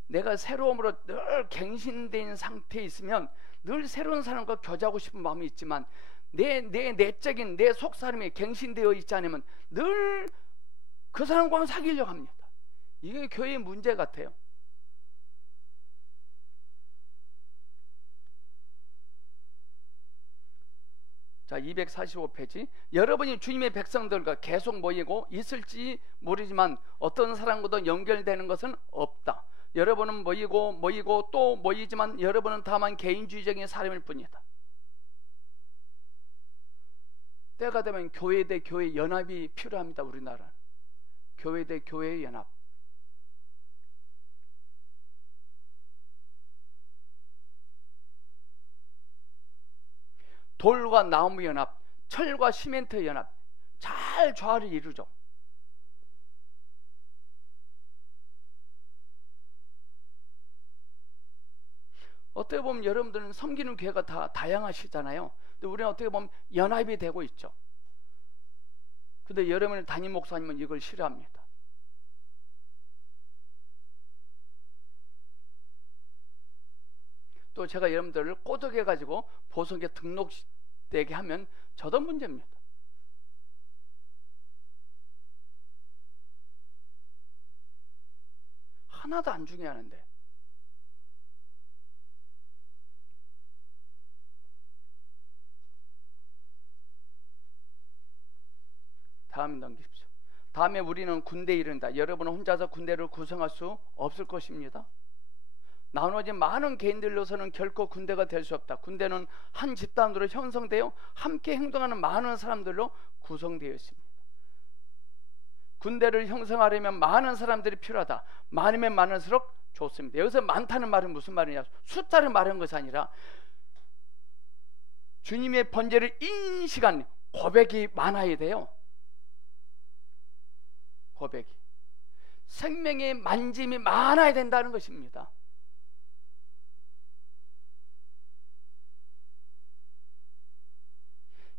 내가 새로움으로 늘 갱신된 상태에 있으면 늘 새로운 사람과 교제하고 싶은 마음이 있지만 내 내적인 내 속사람이 갱신되어 있지 않으면 늘 그 사람과는 사귀려고 합니다. 이게 교회의 문제 같아요. 자, 245페이지. 여러분이 주님의 백성들과 계속 모이고 있을지 모르지만 어떤 사람과도 연결되는 것은 없다. 여러분은 모이고 또 모이지만 여러분은 다만 개인주의적인 사람일 뿐이다. 때가 되면 교회 대 교회 연합이 필요합니다. 우리나라는 교회 대 교회의 연합. 돌과 나무 연합, 철과 시멘트 연합, 잘 조화를 이루죠. 어떻게 보면 여러분들은 섬기는 교회가 다 다양하시잖아요. 근데 우리는 어떻게 보면 연합이 되고 있죠. 근데 여러분의 담임 목사님은 이걸 싫어합니다. 또 제가 여러분들을 꼬드겨 가지고 보석에 등록되게 하면 저도 문제입니다. 하나도 안 중요하는데. 다음 넘기십시오. 다음에 우리는 군대에 이른다. 여러분은 혼자서 군대를 구성할 수 없을 것입니다. 나눠진 많은 개인들로서는 결코 군대가 될 수 없다. 군대는 한 집단으로 형성되어 함께 행동하는 많은 사람들로 구성되어 있습니다. 군대를 형성하려면 많은 사람들이 필요하다. 많으면 많을수록 좋습니다. 여기서 많다는 말은 무슨 말이냐? 숫자를 말하는 것이 아니라 주님의 번제를 인식한 고백이 많아야 돼요. 고백이. 생명의 만짐이 많아야 된다는 것입니다.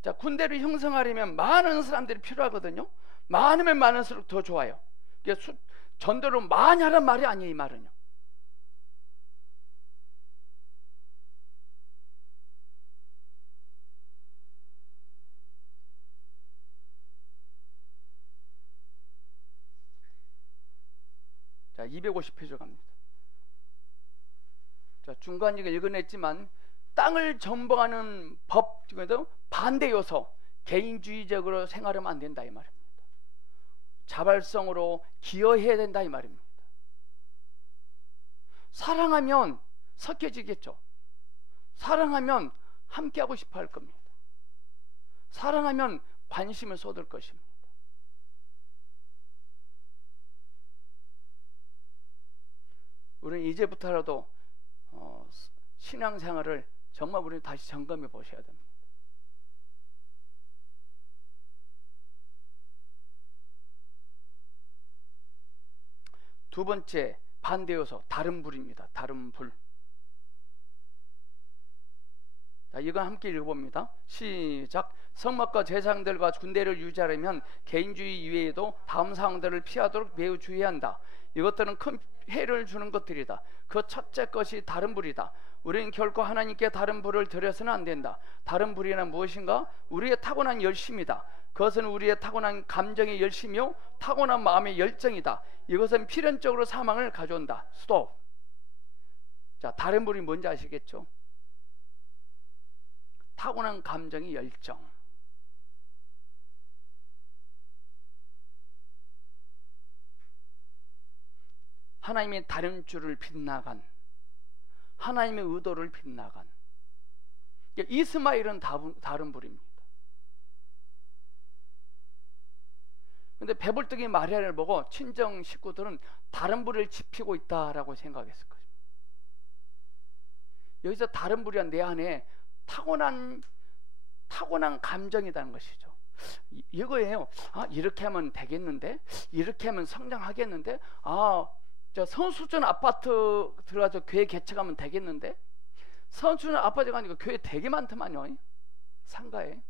자, 군대를 형성하려면 많은 사람들이 필요하거든요. 많으면 많을수록 더 좋아요. 전도를 많이 하란 말이 아니에요. 이 말은요. 250페이지 갑니다. 자, 중간 읽어냈지만 땅을 정복하는 법 중에도 반대 요소, 개인주의적으로 생활하면 안 된다 이 말입니다. 자발성으로 기여해야 된다 이 말입니다. 사랑하면 섞여지겠죠. 사랑하면 함께하고 싶어 할 겁니다. 사랑하면 관심을 쏟을 것입니다. 우리는 이제부터라도 신앙생활을 정말 우리는 다시 점검해 보셔야 됩니다. 두 번째 반대 요소, 다른 불입니다. 다른 불. 자, 이건 함께 읽어봅니다. 시작. 성막과 제사장들과 군대를 유지하려면 개인주의 이외에도 다음 사항들을 피하도록 매우 주의해야 한다. 이것들은 큰 해를 주는 것들이다. 그 첫째 것이 다른 불이다. 우리는 결코 하나님께 다른 불을 드려서는 안 된다. 다른 불이란 무엇인가? 우리의 타고난 열심이다. 그것은 우리의 타고난 감정의 열심이요 타고난 마음의 열정이다. 이것은 필연적으로 사망을 가져온다. 스톱. 자, 다른 불이 뭔지 아시겠죠? 타고난 감정의 열정. 하나님의 다른 줄을 빗나간, 하나님의 의도를 빗나간, 이스마엘은 다른 불입니다. 근데 배불뚝이 마리아를 보고 친정 식구들은 다른 불을 지피고 있다라고 생각했을 것입니다. 여기서 다른 불이 내 안에 타고난 감정이라는 것이죠. 이거예요. 아, 이렇게 하면 되겠는데, 이렇게 하면 성장하겠는데, 저 선수촌 아파트 들어가서 교회 개척하면 되겠는데, 선수촌 아파트가 아니고 교회 되게 많더만요. 상가에.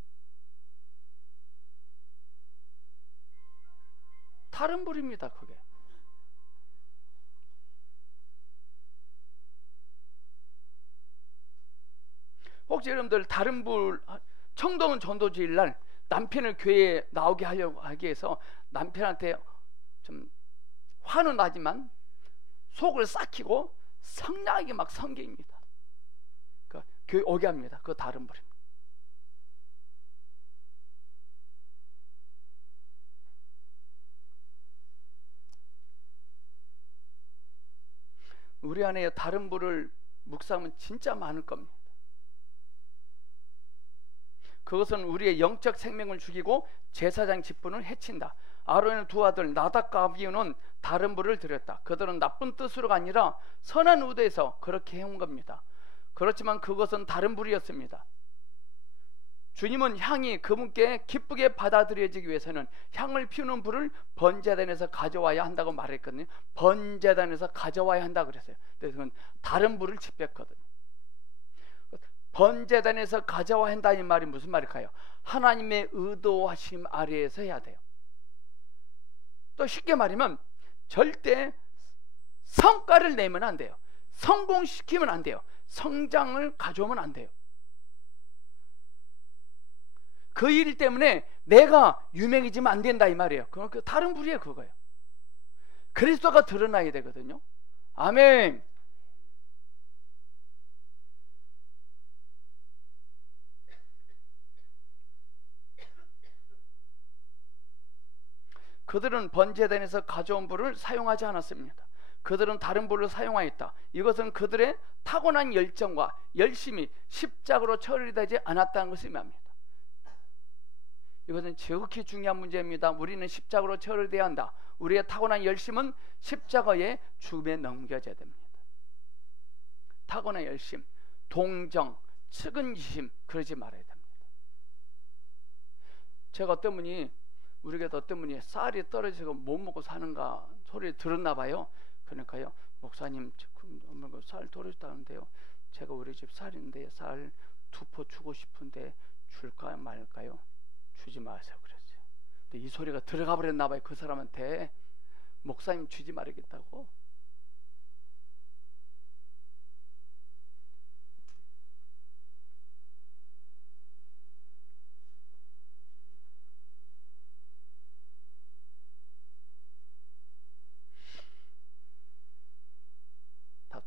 다른 불입니다, 그게. 혹시 여러분들 다른 불, 청동은 전도주일 날 남편을 교회에 나오게 하려고 하기 위해서 남편한테 좀 화는 나지만 속을 삭히고 성량하게 막 섬깁니다. 그 교회 오게 합니다. 그거 다른 불입니다. 우리 안에 다른 불을 묵상하면 진짜 많을 겁니다. 그것은 우리의 영적 생명을 죽이고 제사장 직분을 해친다. 아론의 두 아들 나답과 아비후는 다른 불을 드렸다. 그들은 나쁜 뜻으로가 아니라 선한 의도에서 그렇게 해온 겁니다. 그렇지만 그것은 다른 불이었습니다. 주님은 향이 그분께 기쁘게 받아들여지기 위해서는 향을 피우는 불을 번제단에서 가져와야 한다고 말했거든요. 번제단에서 가져와야 한다고 그랬어요. 그래서 그건 다른 불을 지폈거든요. 번제단에서 가져와야 한다는 말이 무슨 말일까요? 하나님의 의도하심 아래에서 해야 돼요. 또 쉽게 말하면 절대 성과를 내면 안 돼요. 성공시키면 안 돼요. 성장을 가져오면 안 돼요. 그 일 때문에 내가 유명해지면 안 된다 이 말이에요. 그건 다른 불이에요. 그거예요. 그리스도가 드러나야 되거든요. 아멘. 그들은 번제단에서 가져온 불을 사용하지 않았습니다. 그들은 다른 불을 사용하였다. 이것은 그들의 타고난 열정과 열심이 십자가로 처리되지 않았다는 것을 의미합니다. 이것은 지극히 중요한 문제입니다. 우리는 십자가로 처리되어야 한다. 우리의 타고난 열심은 십자가의 죽음에 넘겨져야 됩니다. 타고난 열심, 동정, 측은지심 그러지 말아야 됩니다. 제가 어떤 분이 우리가 어떤 분이 쌀이 떨어지고 못 먹고 사는가 소리를 들었나 봐요. 그러니까요, 목사님 쌀 떨어졌다는데요, 제가 우리 집 쌀인데 쌀 2포 주고 싶은데 줄까요 말까요? 주지 마세요 그랬어요. 근데 이 소리가 들어가 버렸나 봐요. 그 사람한테. 목사님 주지 말겠다고.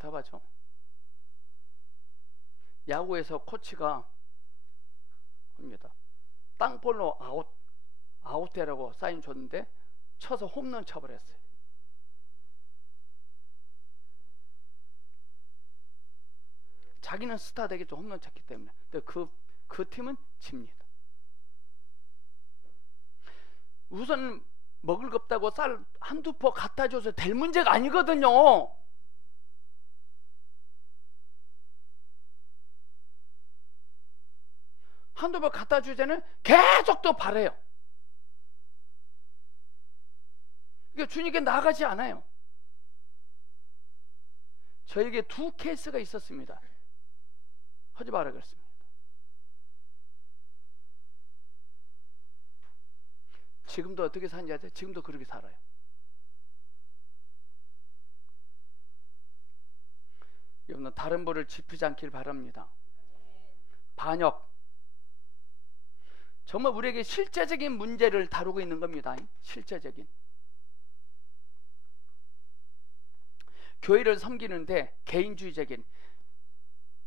답답하죠. 야구에서 코치가 합니다. 땅볼로 아웃되라고 사인 줬는데 쳐서 홈런 쳐버렸어요. 자기는 스타 되겠죠. 홈런 쳤기 때문에. 근데 그 팀은 집니다. 우선 먹을 거 없다고 쌀 한두 포 갖다 줘서 될 문제가 아니거든요. 한두 번 갖다 주자는 계속 또 바래요. 그러니까 주님께 나가지 않아요. 저에게 두 케이스가 있었습니다. 하지 마라 그랬습니다. 지금도 어떻게 사는지 아세요? 지금도 그렇게 살아요. 여러분, 다른 벌을 짚지 않길 바랍니다. 반역, 정말 우리에게 실제적인 문제를 다루고 있는 겁니다. 실제적인. 교회를 섬기는데 개인주의적인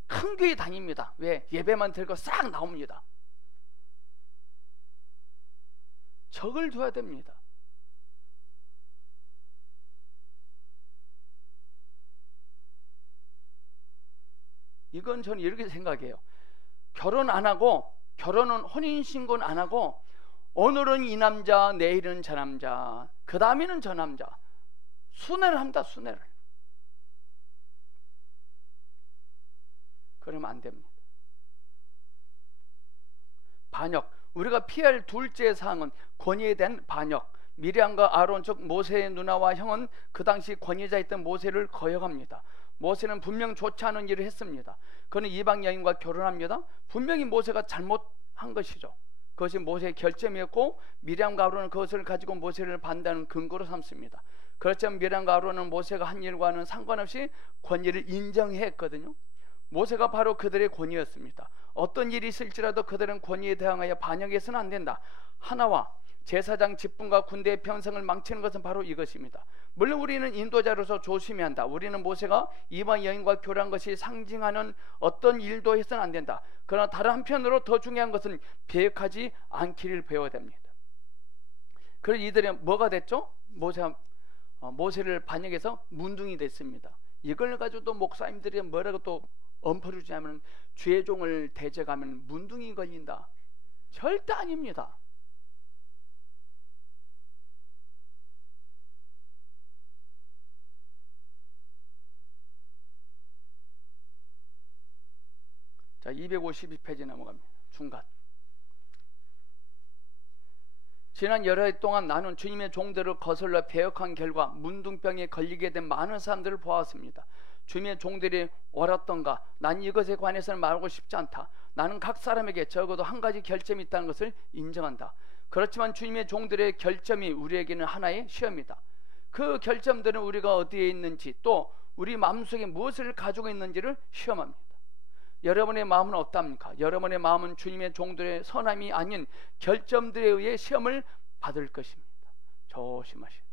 큰 교회 다닙니다. 왜? 예배만 들고 싹 나옵니다. 적을 둬야 됩니다. 이건 저는 이렇게 생각해요. 결혼 안 하고, 결혼은 혼인신고는 안 하고, 오늘은 이 남자, 내일은 저 남자, 그 다음에는 저 남자, 순회를 합니다. 순회를. 그러면 안 됩니다. 반역, 우리가 피할 둘째 사항은 권위에 대한 반역. 미리암과 아론 즉 모세의 누나와 형은 그 당시 권위자였던 모세를 거역합니다. 모세는 분명 좋지 않은 일을 했습니다. 그는 이방 여인과 결혼합니다. 분명히 모세가 잘못한 것이죠. 그것이 모세의 결점이었고, 미리암과 아론은 그것을 가지고 모세를 반대하는 근거로 삼습니다. 그렇지만 미리암과 아론은 모세가 한 일과는 상관없이 권위를 인정했거든요. 모세가 바로 그들의 권위였습니다. 어떤 일이 있을지라도 그들은 권위에 대항하여 반역해서는 안 된다. 하나와 제사장 직분과 군대의 편성을 망치는 것은 바로 이것입니다. 물론 우리는 인도자로서 조심해야 한다. 우리는 모세가 이방 여인과 교류한 것이 상징하는 어떤 일도 해서는 안 된다. 그러나 다른 한편으로 더 중요한 것은 배역하지 않기를 배워야 됩니다. 그래서 이들이 뭐가 됐죠? 모세를 반역해서 문둥이 됐습니다. 이걸 가지고 또 목사님들이 뭐라고 또 엄포를 주냐면 주의 종을 대적하면 문둥이 걸린다. 절대 아닙니다. 자, 252페이지 넘어갑니다. 중간. 지난 여러 해 동안 나는 주님의 종들을 거슬러 배역한 결과 문둥병에 걸리게 된 많은 사람들을 보았습니다. 주님의 종들이 옳았던가? 난 이것에 관해서는 말하고 싶지 않다. 나는 각 사람에게 적어도 한 가지 결점이 있다는 것을 인정한다. 그렇지만 주님의 종들의 결점이 우리에게는 하나의 시험이다. 그 결점들은 우리가 어디에 있는지, 또 우리 마음속에 무엇을 가지고 있는지를 시험합니다. 여러분의 마음은 어떻습니까? 여러분의 마음은 주님의 종들의 선함이 아닌 결점들에 의해 시험을 받을 것입니다. 조심하셔야 됩니다.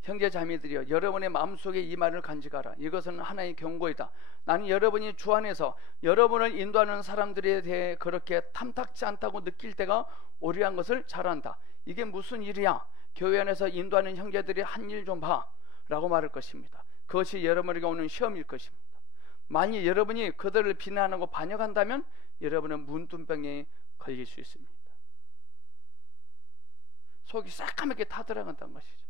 형제 자매들이여, 여러분의 마음속에 이 말을 간직하라. 이것은 하나의 경고이다. 나는 여러분이 주 안에서 여러분을 인도하는 사람들에 대해 그렇게 탐탁지 않다고 느낄 때가 오리한 것을 잘 안다. 이게 무슨 일이야? 교회 안에서 인도하는 형제들이 한 일 좀 봐 라고 말할 것입니다. 그것이 여러분에게 오는 시험일 것입니다. 만일 여러분이 그들을 비난하고 반역한다면 여러분은 문둥병에 걸릴 수 있습니다. 속이 새까맣게 타들어간다는 것이죠.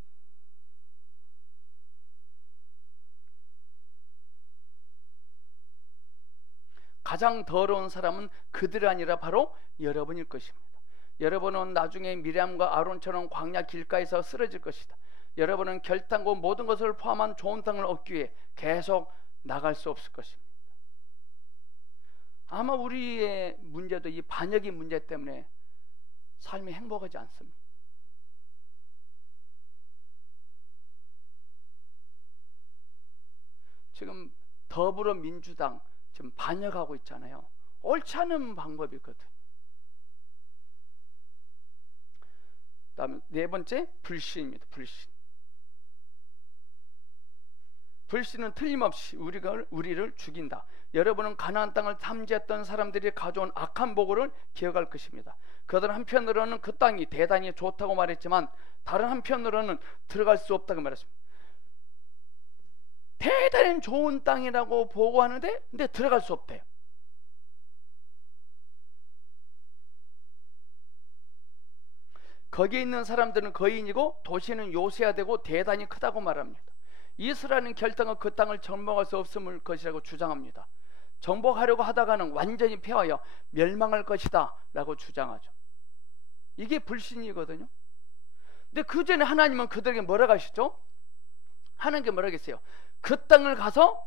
가장 더러운 사람은 그들이 아니라 바로 여러분일 것입니다. 여러분은 나중에 미리암과 아론처럼 광야 길가에서 쓰러질 것이다. 여러분은 결단고 모든 것을 포함한 좋은 땅을 얻기 위해 계속 나갈 수 없을 것입니다. 아마 우리의 문제도 이 반역의 문제 때문에 삶이 행복하지 않습니다. 지금 더불어민주당 지금 반역하고 있잖아요. 옳지 않은 방법이거든요. 다음에 네 번째 불신입니다. 불신은 틀림없이 우리를 죽인다. 여러분은 가나안 땅을 탐지했던 사람들이 가져온 악한 보고를 기억할 것입니다. 그들은 한편으로는 그 땅이 대단히 좋다고 말했지만 다른 한편으로는 들어갈 수 없다고 말했습니다. 대단히 좋은 땅이라고 보고하는데 근데 들어갈 수 없대요. 거기에 있는 사람들은 거인이고 도시는 요새화되고 대단히 크다고 말합니다. 이스라엘은 결단과 그 땅을 정복할 수 없을 것이라고 주장합니다. 정복하려고 하다가는 완전히 패하여 멸망할 것이다 라고 주장하죠. 이게 불신이거든요. 근데 그 전에 하나님은 그들에게 뭐라고 하시죠? 하나님께 뭐라고 했어요? 그 땅을 가서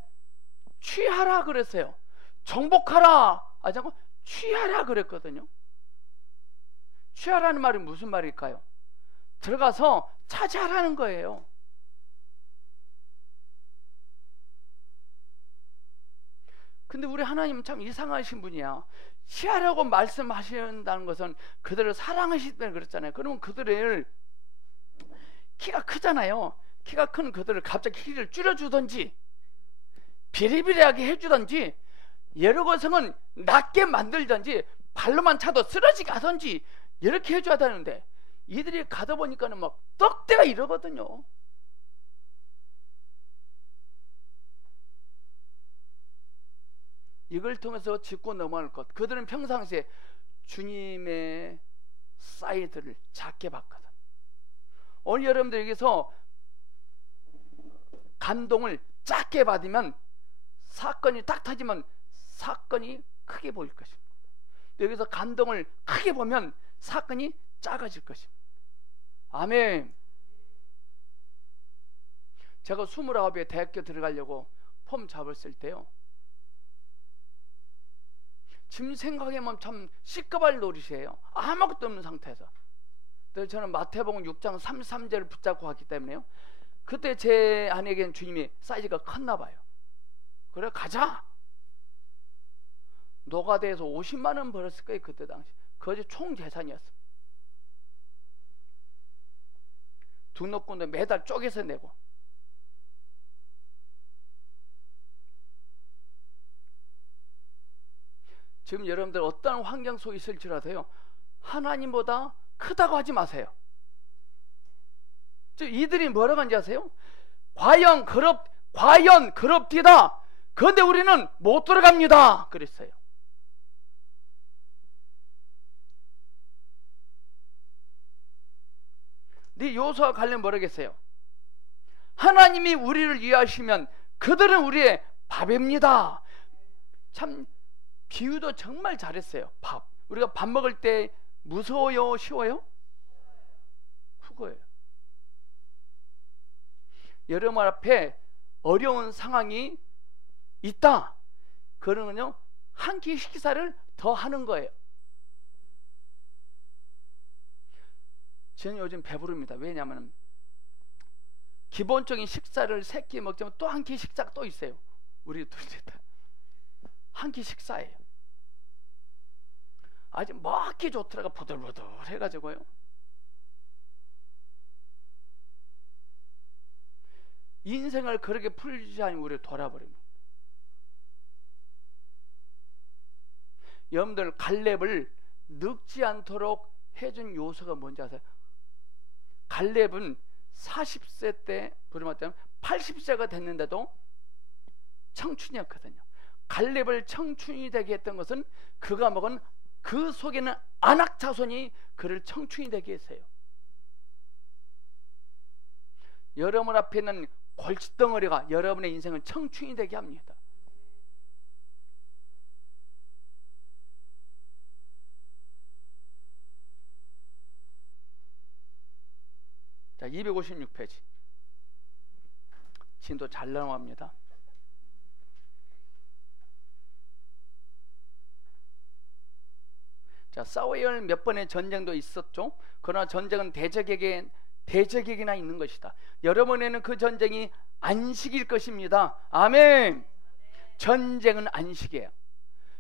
취하라 그랬어요. 정복하라 하지 않고 취하라 그랬거든요. 취하라는 말이 무슨 말일까요? 들어가서 차지하라는 거예요. 근데 우리 하나님은 참 이상하신 분이야. 취하라고 말씀하신다는 것은 그들을 사랑하시기 때문에 그렇잖아요. 그러면 그들을 키가 크잖아요. 키가 큰 그들을 갑자기 키를 줄여주든지 비리비리하게 해주든지 여러 것은 낮게 만들든지 발로만 차도 쓰러지게 하든지 이렇게 해줘야 되는데 이들이 가다 보니까는 막 떡대가 이러거든요. 이걸 통해서 짚고 넘어갈 것. 그들은 평상시에 주님의 사이드를 작게 봤거든. 오늘 여러분들 여기서 감동을 작게 받으면 사건이 딱 터지면 사건이 크게 보일 것입니다. 여기서 감동을 크게 보면 사건이 작아질 것입니다. 아멘. 제가 29에 대학교 들어가려고 폼 잡았을 때요, 지금 생각해보면 참 시급할 노릇이에요. 아무것도 없는 상태에서. 그래서 저는 마태복음 6장 33절을 붙잡고 갔기 때문에요, 그때 제 아내에게는 주님이 사이즈가 컸나 봐요. 그래 가자. 노가다에서 50만 원 벌었을 거예요. 그때 당시 그것이 총 재산이었어. 등록금도 매달 쪼개서 내고. 지금 여러분들 어떤 환경 속에 있을지라도요, 하나님보다 크다고 하지 마세요. 이들이 뭐라고 하는지 아세요? 과연 그럽디다. 그런데 우리는 못 들어갑니다. 그랬어요. 네 요소와 관련 뭐라겠어요? 하나님이 우리를 위하시면 그들은 우리의 밥입니다. 참 비유도 정말 잘했어요. 밥. 우리가 밥 먹을 때 무서워요? 쉬워요? 그거예요. 여러분 앞에 어려운 상황이 있다. 그러면요, 한 끼 식사를 더 하는 거예요. 저는 요즘 배부릅니다. 왜냐하면 기본적인 식사를 3끼 먹자면 또 한 끼 식사가 또 있어요. 우리 둘째 다 한 끼 식사예요. 아주 먹기 좋더라고. 보들보들 해가지고요. 인생을 그렇게 풀지 않으면 우리를 돌아버립니다. 여러분들 갈렙을 늙지 않도록 해준 요소가 뭔지 아세요? 갈렙은 40세 때 부름받자면 80세가 됐는데도 청춘이었거든요. 갈렙을 청춘이 되게 했던 것은 그가 먹은 그 속에는 안악 자손이 그를 청춘이 되게 했어요. 여러분 앞에 있는 골칫덩어리가 여러분의 인생을 청춘이 되게 합니다. 자, 256페이지. 진도 잘 넘어갑니다. 자, 싸워야 할 몇 번의 전쟁도 있었죠. 그러나 전쟁은 대적에게나 있는 것이다. 여러분에는 그 전쟁이 안식일 것입니다. 아멘. 전쟁은 안식이에요.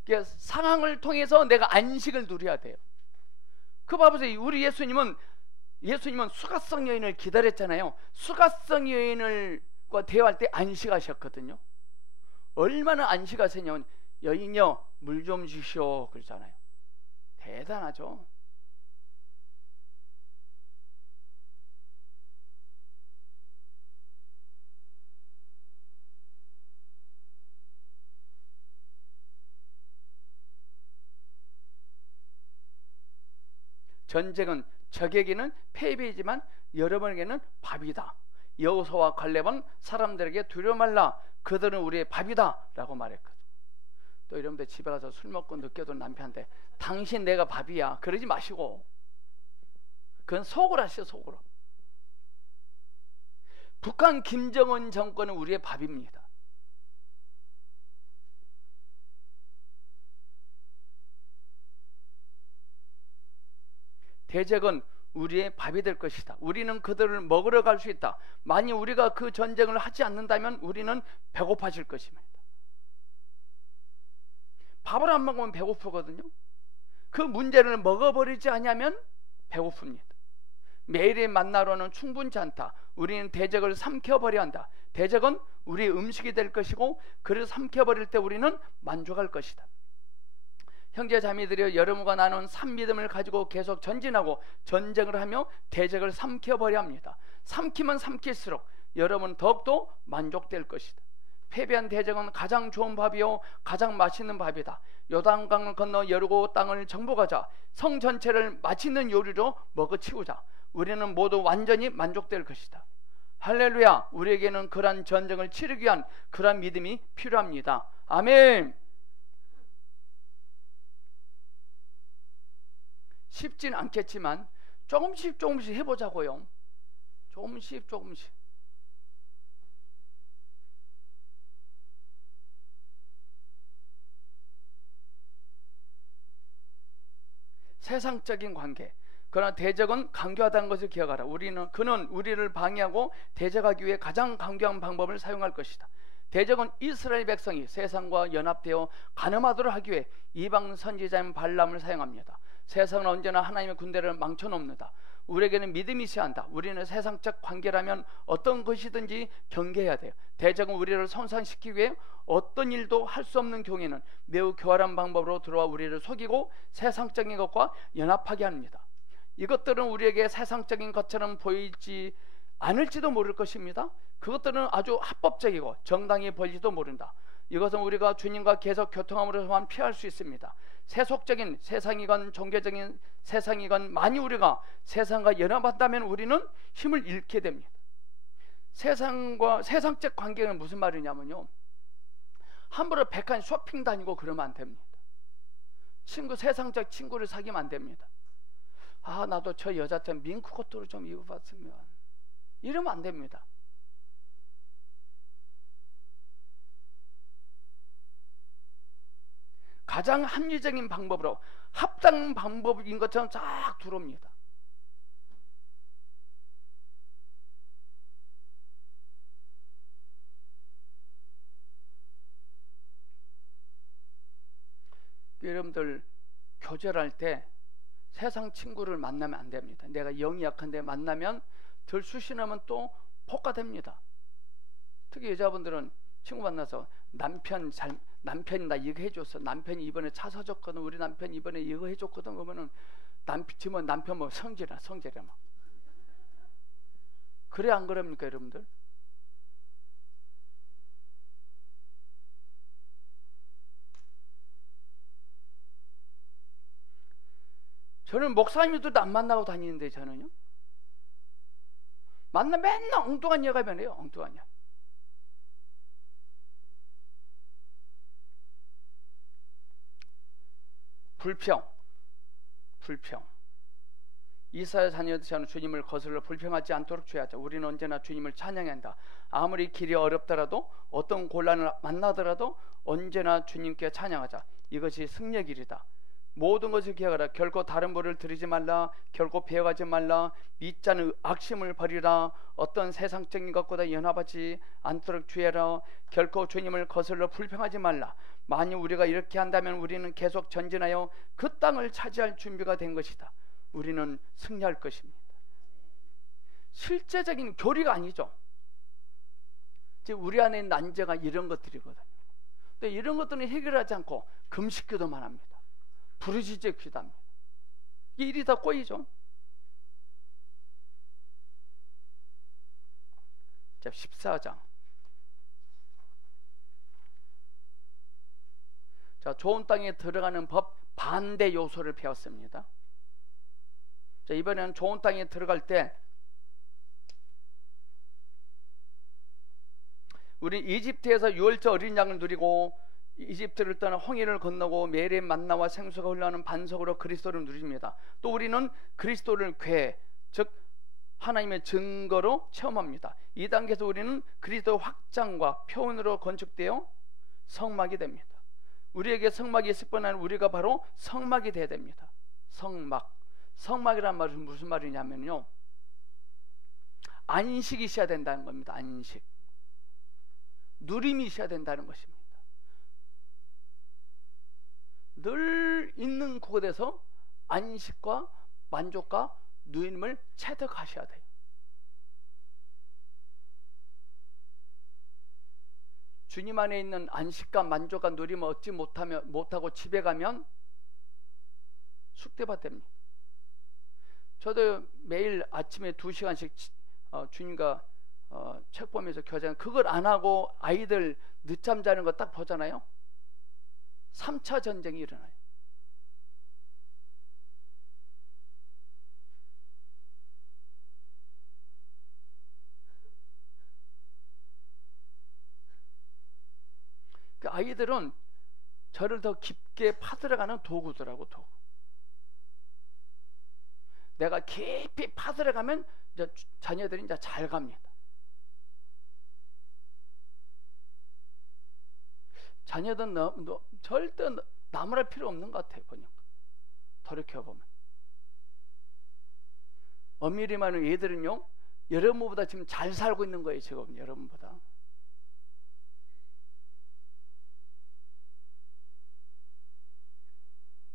그러니까 상황을 통해서 내가 안식을 누려야 돼요. 그 봐보세요. 우리 예수님은 예수님은 수가성 여인을 기다렸잖아요. 수가성 여인과 대화할 때 안식하셨거든요. 얼마나 안식하세요. 여인여 물 좀 주시오 그러잖아요. 대단하죠. 전쟁은 적에게는 패배이지만 여러분에게는 밥이다. 여호수아와 갈렙은 사람들에게 두려워 말라. 그들은 우리의 밥이다 라고 말했거든. 또 여러분들 집에 가서 술 먹고 늦게도 남편한테 당신 내가 밥이야 그러지 마시고, 그건 속으로 하시죠. 속으로. 북한 김정은 정권은 우리의 밥입니다. 대적은 우리의 밥이 될 것이다. 우리는 그들을 먹으러 갈 수 있다. 만약 우리가 그 전쟁을 하지 않는다면 우리는 배고파질 것입니다. 밥을 안 먹으면 배고프거든요. 그 문제를 먹어버리지 않으면 배고픕니다. 매일의 만나로는 충분치 않다. 우리는 대적을 삼켜버려야 한다. 대적은 우리의 음식이 될 것이고 그를 삼켜버릴 때 우리는 만족할 것이다. 형제 자매들이여, 여러분과 나는 산 믿음을 가지고 계속 전진하고 전쟁을 하며 대적을 삼켜버려야 합니다. 삼키면 삼킬수록 여러분 더욱더 만족될 것이다. 패배한 대적은 가장 좋은 밥이요 가장 맛있는 밥이다. 요단강을 건너 여리고 땅을 정복하자. 성 전체를 맛있는 요리로 먹어치우자. 우리는 모두 완전히 만족될 것이다. 할렐루야. 우리에게는 그러한 전쟁을 치르기 위한 그러한 믿음이 필요합니다. 아멘. 쉽진 않겠지만 조금씩 해보자고요. 조금씩. 세상적인 관계, 그러나 대적은 강교하다는 것을 기억하라. 그는 우리를 방해하고 대적하기 위해 가장 강교한 방법을 사용할 것이다. 대적은 이스라엘 백성이 세상과 연합되어 가늠하도록 하기 위해 이방 선지자인 발람을 사용합니다. 세상은 언제나 하나님의 군대를 망쳐놓습니다. 우리에게는 믿음이 있어야 한다. 우리는 세상적 관계라면 어떤 것이든지 경계해야 돼요. 대적은 우리를 손상시키기 위해 어떤 일도 할 수 없는 경우에는 매우 교활한 방법으로 들어와 우리를 속이고 세상적인 것과 연합하게 합니다. 이것들은 우리에게 세상적인 것처럼 보이지 않을지도 모를 것입니다. 그것들은 아주 합법적이고 정당히 보일지도 모른다. 이것은 우리가 주님과 계속 교통함으로만 피할 수 있습니다. 세속적인 세상이건 종교적인 세상이건 만일 우리가 세상과 연합한다면 우리는 힘을 잃게 됩니다. 세상적 관계는 무슨 말이냐면요, 함부로 백화점 쇼핑 다니고 그러면 안 됩니다. 세상적 친구를 사귀면 안 됩니다. 아, 나도 저 여자처럼 밍크 코트를 좀 입어봤으면, 이러면 안 됩니다. 가장 합리적인 방법으로 합당 방법인 것처럼 쫙 들어옵니다. 여러분들 교절할 때 세상 친구를 만나면 안 됩니다. 내가 영이 약한데 만나면 덜 수신하면 또 폭가 됩니다. 특히 여자분들은 친구 만나서 남편이 나 이거 해줬어. 남편이 이번에 차 사줬거든. 우리 남편이 이번에 이거 해줬거든. 그러면은 남편 뭐 성질이야 막. 그래 안 그럽니까 여러분들? 저는 목사님들도 안 만나고 다니는데 저는요, 맨날 엉뚱한 여가 변해요. 엉뚱한 여. 불평. 이스라엘 자녀들처럼 주님을 거슬러 불평하지 않도록 주의하자. 우리는 언제나 주님을 찬양해야 한다. 아무리 길이 어렵더라도 어떤 곤란을 만나더라도 언제나 주님께 찬양하자. 이것이 승리의 길이다. 모든 것을 기억하라. 결코 다른 벌을 들이지 말라. 결코 배워가지 말라. 미짜는 악심을 버리라. 어떤 세상적인 것보다 연합하지 않도록 주의하라. 결코 주님을 거슬러 불평하지 말라. 만약 우리가 이렇게 한다면 우리는 계속 전진하여 그 땅을 차지할 준비가 된 것이다. 우리는 승리할 것입니다. 실제적인 교리가 아니죠. 즉 우리 안에 있는 난제가 이런 것들이거든요. 근데 이런 것들은 해결하지 않고 금식기도만 합니다. 부르짖어 기도합니다. 이 일이 다 꼬이죠. 자, 14장. 자, 좋은 땅에 들어가는 법 반대 요소를 배웠습니다. 자, 이번에는 좋은 땅에 들어갈 때 우리 이집트에서 유월절 어린 양을 누리고 이집트를 떠나 홍해를 건너고 메리의 만나와 생수가 흘러가는 반석으로 그리스도를 누립니다. 또 우리는 그리스도를 궤, 즉 하나님의 증거로 체험합니다. 이 단계에서 우리는 그리스도의 확장과 표현으로 건축되어 성막이 됩니다. 우리에게 성막이 있을 뿐 아니라 우리가 바로 성막이 되어야 됩니다. 성막이란 말은 무슨 말이냐면요, 안식이 있어야 된다는 겁니다. 안식, 누림이 있어야 된다는 것입니다. 늘 있는 곳에서 안식과 만족과 누림을 체득하셔야 돼요. 주님 안에 있는 안식과 만족과 누림을 얻지 못하고 집에 가면 숙대밭됩니다. 저도 매일 아침에 2시간씩 주님과 책 보면서 교제하는, 그걸 안 하고 아이들 늦잠 자는 거 딱 보잖아요. 3차 전쟁이 일어나요. 그 아이들은 저를 더 깊게 파들어가는 도구더라고, 도구. 내가 깊이 파들어가면 이제 자녀들이 이제 잘 갑니다. 자녀들은 절대 나무랄 필요 없는 것 같아요. 보니까 돌이켜보면 엄밀히 말하면 얘들은요, 여러분보다 지금 잘 살고 있는 거예요. 지금 여러분보다.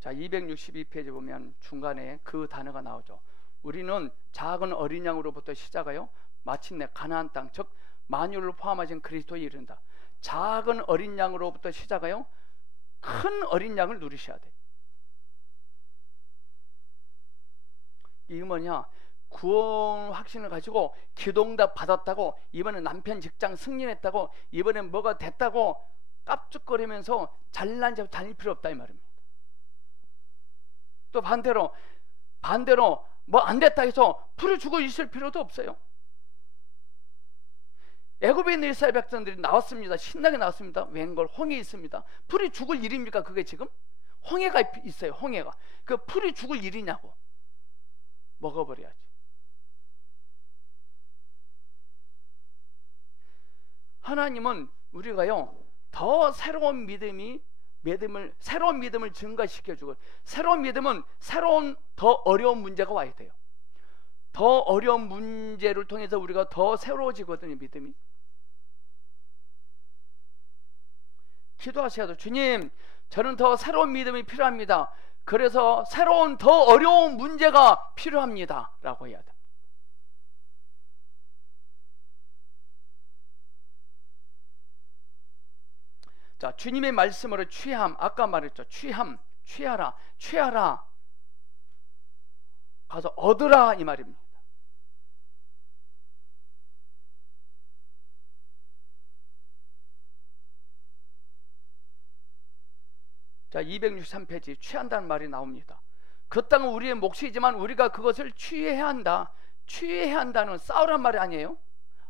자, 262페이지 보면 중간에 그 단어가 나오죠. 우리는 작은 어린 양으로부터 시작하여 마침내 가나안 땅, 즉 만유를 포함하신 그리스도에 이른다. 작은 어린 양으로부터 시작하여 큰 어린 양을 누리셔야 돼. 이게 뭐냐? 구원 확신을 가지고 기도응답 받았다고, 이번에 남편 직장 승진했다고, 이번에 뭐가 됐다고 깝죽거리면서 잘난 척 다닐 필요 없다 이 말입니다. 또 반대로 뭐 안 됐다 해서 풀을 주고 있을 필요도 없어요. 애굽에 있는 이스라엘 백성들이 나왔습니다. 신나게 나왔습니다. 웬걸 홍해 있습니다. 풀이 죽을 일입니까? 그게 지금 홍해가 있어요. 홍해가. 그 풀이 죽을 일이냐고. 먹어버려야지. 하나님은 우리가요, 더 새로운 믿음을 증가시켜주고, 새로운 믿음은 새로운 더 어려운 문제가 와야 돼요. 더 어려운 문제를 통해서 우리가 더 새로워지거든요. 믿음이. 기도하셔야 돼요. 주님, 저는 더 새로운 믿음이 필요합니다. 그래서 새로운 더 어려운 문제가 필요합니다 라고 해야 돼요. 자, 주님의 말씀으로 취함, 아까 말했죠. 취하라 가서 얻으라 이 말입니다. 자, 263페이지 취한다는 말이 나옵니다. 그 땅은 우리의 몫이지만 우리가 그것을 취해야 한다. 취해야 한다는 싸우란 말이 아니에요.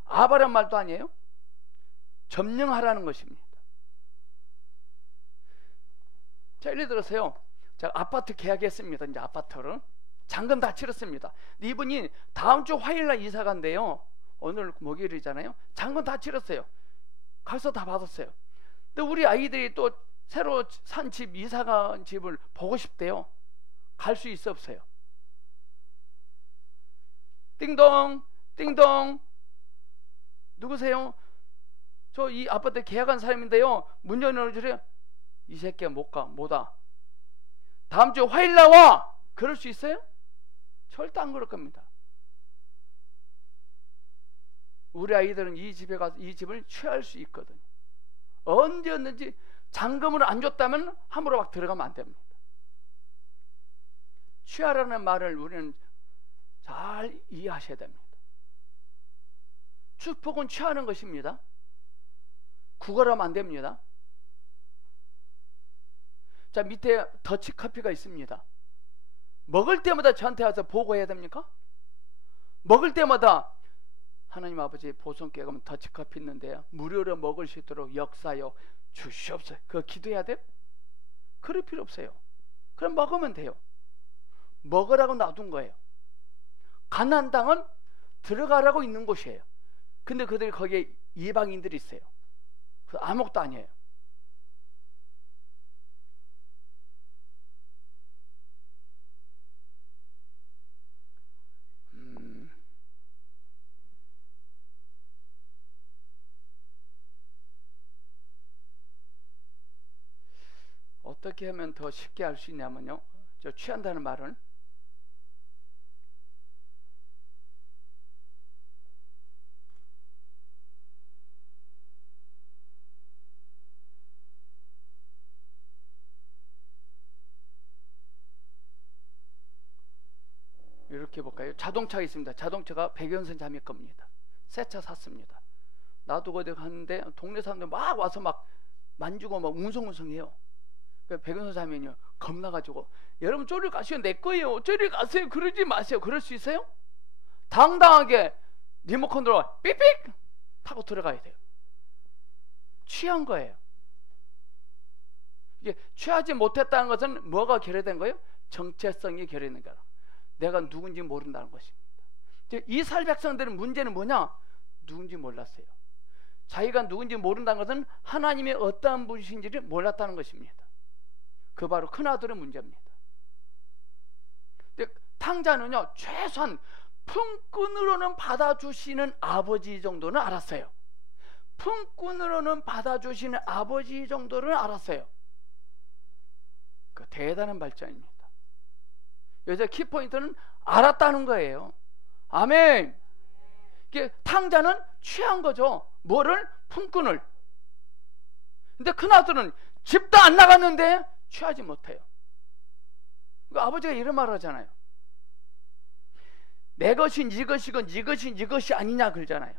아바란 말도 아니에요. 점령하라는 것입니다. 자, 예를 들어서요, 자, 아파트 계약했습니다. 이제 아파트를 잔금 다 치렀습니다. 이분이 다음 주 화요일날 이사 간대요. 오늘 목요일이잖아요. 잔금 다 치렀어요. 가서 다 받았어요. 근데 우리 아이들이 또 새로 산 집, 이사 간 집을 보고 싶대요. 갈 수 있어 없어요? 띵동 띵동, 누구세요? 저 이 아파트 계약한 사람인데요, 문 열어주래요. 이 새끼야 못 가, 못 와. 다음 주 화요일 나와. 그럴 수 있어요? 절대 안 그럴 겁니다. 우리 아이들은 이 집에 가서 이 집을 취할 수 있거든요. 언제였는지 잔금을 안 줬다면 함부로 막 들어가면 안 됩니다. 취하라는 말을 우리는 잘 이해하셔야 됩니다. 축복은 취하는 것입니다. 구걸하면 안 됩니다. 자, 밑에 더치커피가 있습니다. 먹을 때마다 저한테 와서 보고해야 됩니까? 먹을 때마다 하나님 아버지 보성교회 가면 더치커피 있는데요, 무료로 먹을 수 있도록 역사여 주시옵소서. 그거 기도해야 돼요? 그럴 필요 없어요. 그럼 먹으면 돼요. 먹으라고 놔둔 거예요. 가나안 땅은 들어가라고 있는 곳이에요. 근데 그들이 거기에 이방인들이 있어요. 그 아무것도 아니에요. 어떻게 하면 더 쉽게 할 수 있냐면요, 저 취한다는 말은 이렇게 볼까요? 자동차가 있습니다. 자동차가 백연선 자매 겁니다. 새 차 샀습니다. 놔두고 어디 갔는데 동네 사람들 막 와서 막 만지고 막 웅성웅성해요. 백연선 자매는요, 겁나가지고, 여러분 저리 가시오, 내 거예요, 저리 가세요, 그러지 마세요. 그럴 수 있어요? 당당하게 리모컨으로 삑삑 타고 들어가야 돼요. 취한 거예요. 이게 취하지 못했다는 것은 뭐가 결여된 거예요? 정체성이 결여된 거예요. 내가 누군지 모른다는 것입니다. 이스라엘 백성들의 문제는 뭐냐? 누군지 몰랐어요. 자기가 누군지 모른다는 것은 하나님의 어떠한 분이신지를 몰랐다는 것입니다. 그 바로 큰아들의 문제입니다. 근데 탕자는요, 최소한 품꾼으로는 받아주시는 아버지 정도는 알았어요. 품꾼으로는 받아주시는 아버지 정도는 알았어요. 그 대단한 발전입니다. 여기서 키포인트는 알았다는 거예요. 아멘. 이게 탕자는 취한 거죠. 뭐를? 품꾼을. 근데 큰아들은 집도 안 나갔는데 취하지 못해요. 그러니까 아버지가 이런 말을 하잖아요. 내 것이 네 것이건 네 것이 네 것이 아니냐 그러잖아요.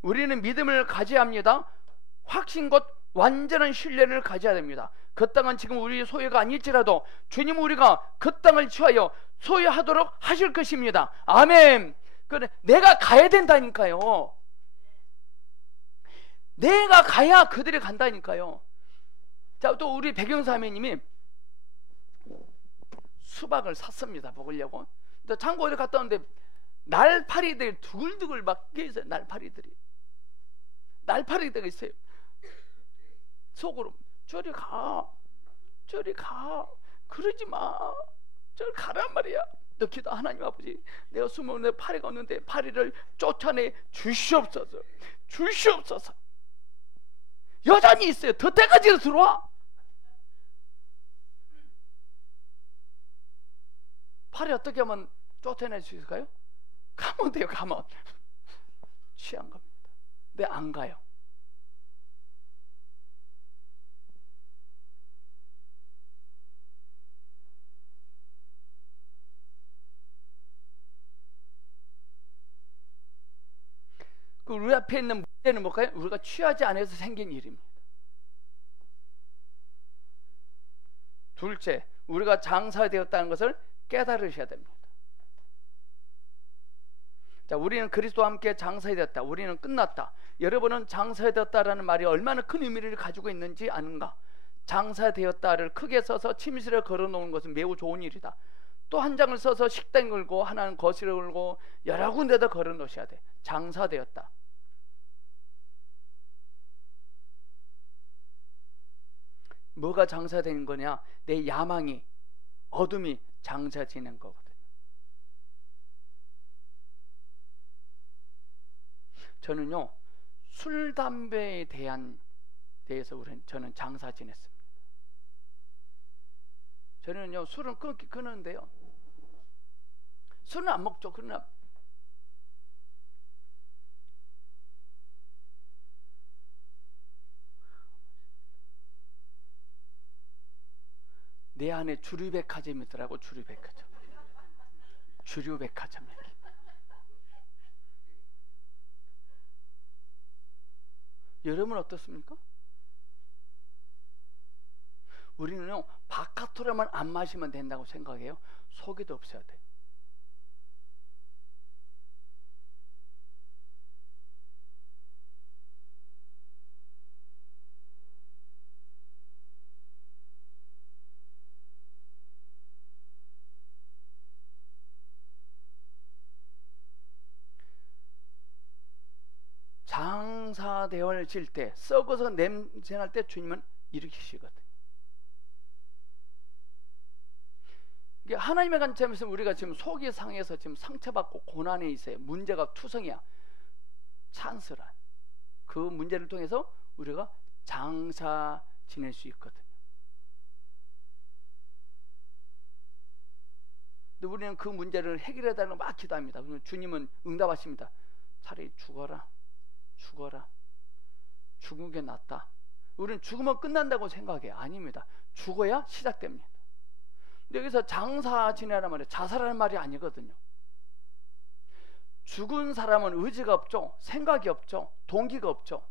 우리는 믿음을 가져야 합니다. 확신 곧 완전한 신뢰를 가져야 됩니다. 그 땅은 지금 우리 소유가 아닐지라도 주님 우리가 그 땅을 취하여 소유하도록 하실 것입니다. 아멘. 그래, 내가 가야 된다니까요. 내가 가야 그들이 간다니까요. 자, 또 우리 백영사매님이 수박을 샀습니다. 먹으려고. 또 창고에 갔다 오는데 날파리들이 두글두글 막 깨있어요. 날파리들이 있어요. 속으로 저리 가, 저리 가, 그러지 마, 저리 가란 말이야. 너 기도, 하나님 아버지, 내가 숨어있는 파리가 없는데 파리를 쫓아내 주시옵소서, 주시옵소서. 여전히 있어요. 더 때까지 들어와. 파리 어떻게 하면 쫓아낼 수 있을까요? 가면 돼요. 가면. 취한 겁니다. 근데 안 가요. 그 우리 앞에 있는 문제는 뭘까요? 우리가 취하지 않아서 생긴 일입니다. 둘째, 우리가 장사되었다는 것을 깨달으셔야 됩니다. 자, 우리는 그리스도와 함께 장사되었다. 우리는 끝났다. 여러분은 장사되었다라는 말이 얼마나 큰 의미를 가지고 있는지 아는가? 장사되었다를 크게 써서 침실에 걸어놓은 것은 매우 좋은 일이다. 또 한 장을 써서 식당에 걸고, 하나는 거실에 걸고, 여러 군데다 걸어놓으셔야 돼. 장사되었다. 뭐가 장사되는 거냐? 내 야망이, 어둠이 장사지는 거거든요. 저는요, 술, 담배에 대해서 저는 장사 지냈습니다. 저는요, 술은 끊는데요, 술은 안 먹죠. 그러나 내 안에 주류백화점이 있더라고. 주류백화점. 주류백화점. 여러분 어떻습니까? 우리는요, 바카토라만 안 마시면 된다고 생각해요. 속에도 없어야 돼요. 장사대원을 질 때, 썩어서 냄새날 때 주님은 일으키시거든요. 이게 하나님의 관점에서 우리가 지금 속이 상해서 지금 상처받고 고난에 있어요. 문제가 투성이야. 찬스라. 그 문제를 통해서 우리가 장사 지낼 수 있거든요. 근데 우리는 그 문제를 해결해 달라고 막 기도합니다. 그러면 주님은 응답하십니다. 차라리 죽어라. 죽어라. 죽은 게 낫다. 우리는 죽으면 끝난다고 생각해요. 아닙니다. 죽어야 시작됩니다. 근데 여기서 장사 지내란 말이에요. 자살하는 말이 아니거든요. 죽은 사람은 의지가 없죠. 생각이 없죠. 동기가 없죠.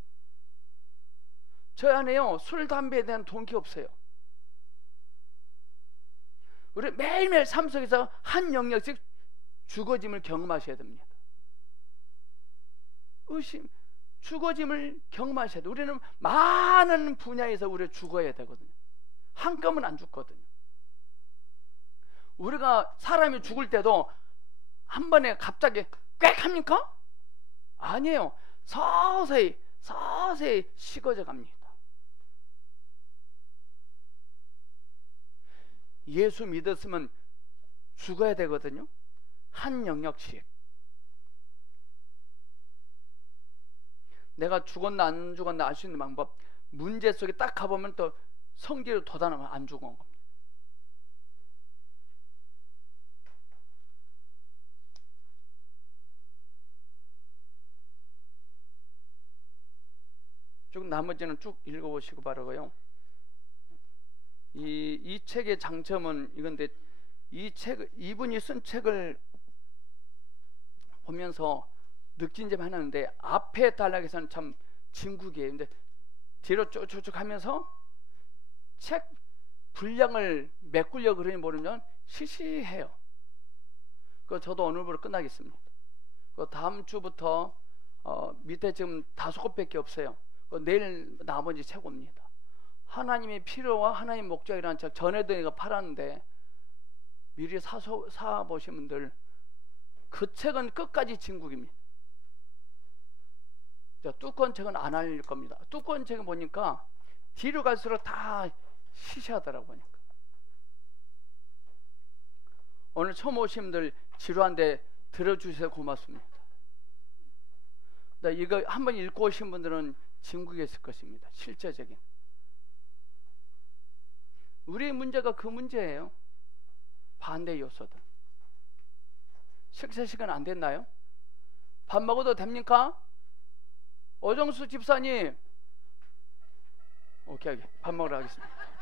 저 안에요, 술, 담배에 대한 동기 없어요. 우리 매일매일 삶 속에서 한 영역씩 죽어짐을 경험하셔야 됩니다. 의심, 죽어짐을 경험하셔야 돼요. 우리는 많은 분야에서 우리가 죽어야 되거든요. 한꺼번에 안 죽거든요. 우리가 사람이 죽을 때도 한 번에 갑자기 꽥 합니까? 아니에요. 서서히 서서히 식어져 갑니다. 예수 믿었으면 죽어야 되거든요. 한 영역씩. 내가 죽었나 안 죽었나 알 수 있는 방법, 문제 속에 딱 가보면 또 성질을 돋아나면 안 죽은 겁니다. 쭉 나머지는 쭉 읽어보시고 바라고요. 이 책의 장점은 이건데, 이분이 쓴 책을 보면서 느낀 점 하나인데, 앞에 단락에서는 참 진국이에요. 근데 뒤로 쭉쭉 하면서 책 분량을 메꾸려고 그러니 모르면 시시해요. 그 저도 오늘부로 끝나겠습니다. 그 다음 주부터 밑에 지금 5곳밖에 없어요. 내일 나머지 책 옵니다. 하나님의 필요와 하나님의 목적이라는 책 전에도 내가 팔았는데, 미리 사 보신 분들, 그 책은 끝까지 진국입니다. 두꺼운 책은 안 알릴 겁니다. 두꺼운 책을 보니까 뒤로 갈수록 다 시시하더라고요. 보니까. 오늘 처음 오신 분들 지루한데 들어주셔서 고맙습니다. 이거 한번 읽고 오신 분들은 진국에 있을 것입니다. 실제적인. 우리의 문제가 그 문제예요. 반대 요소들. 식사 시간 안 됐나요? 밥 먹어도 됩니까? 오정수 집사님. 오케이, 밥 먹으러 가겠습니다.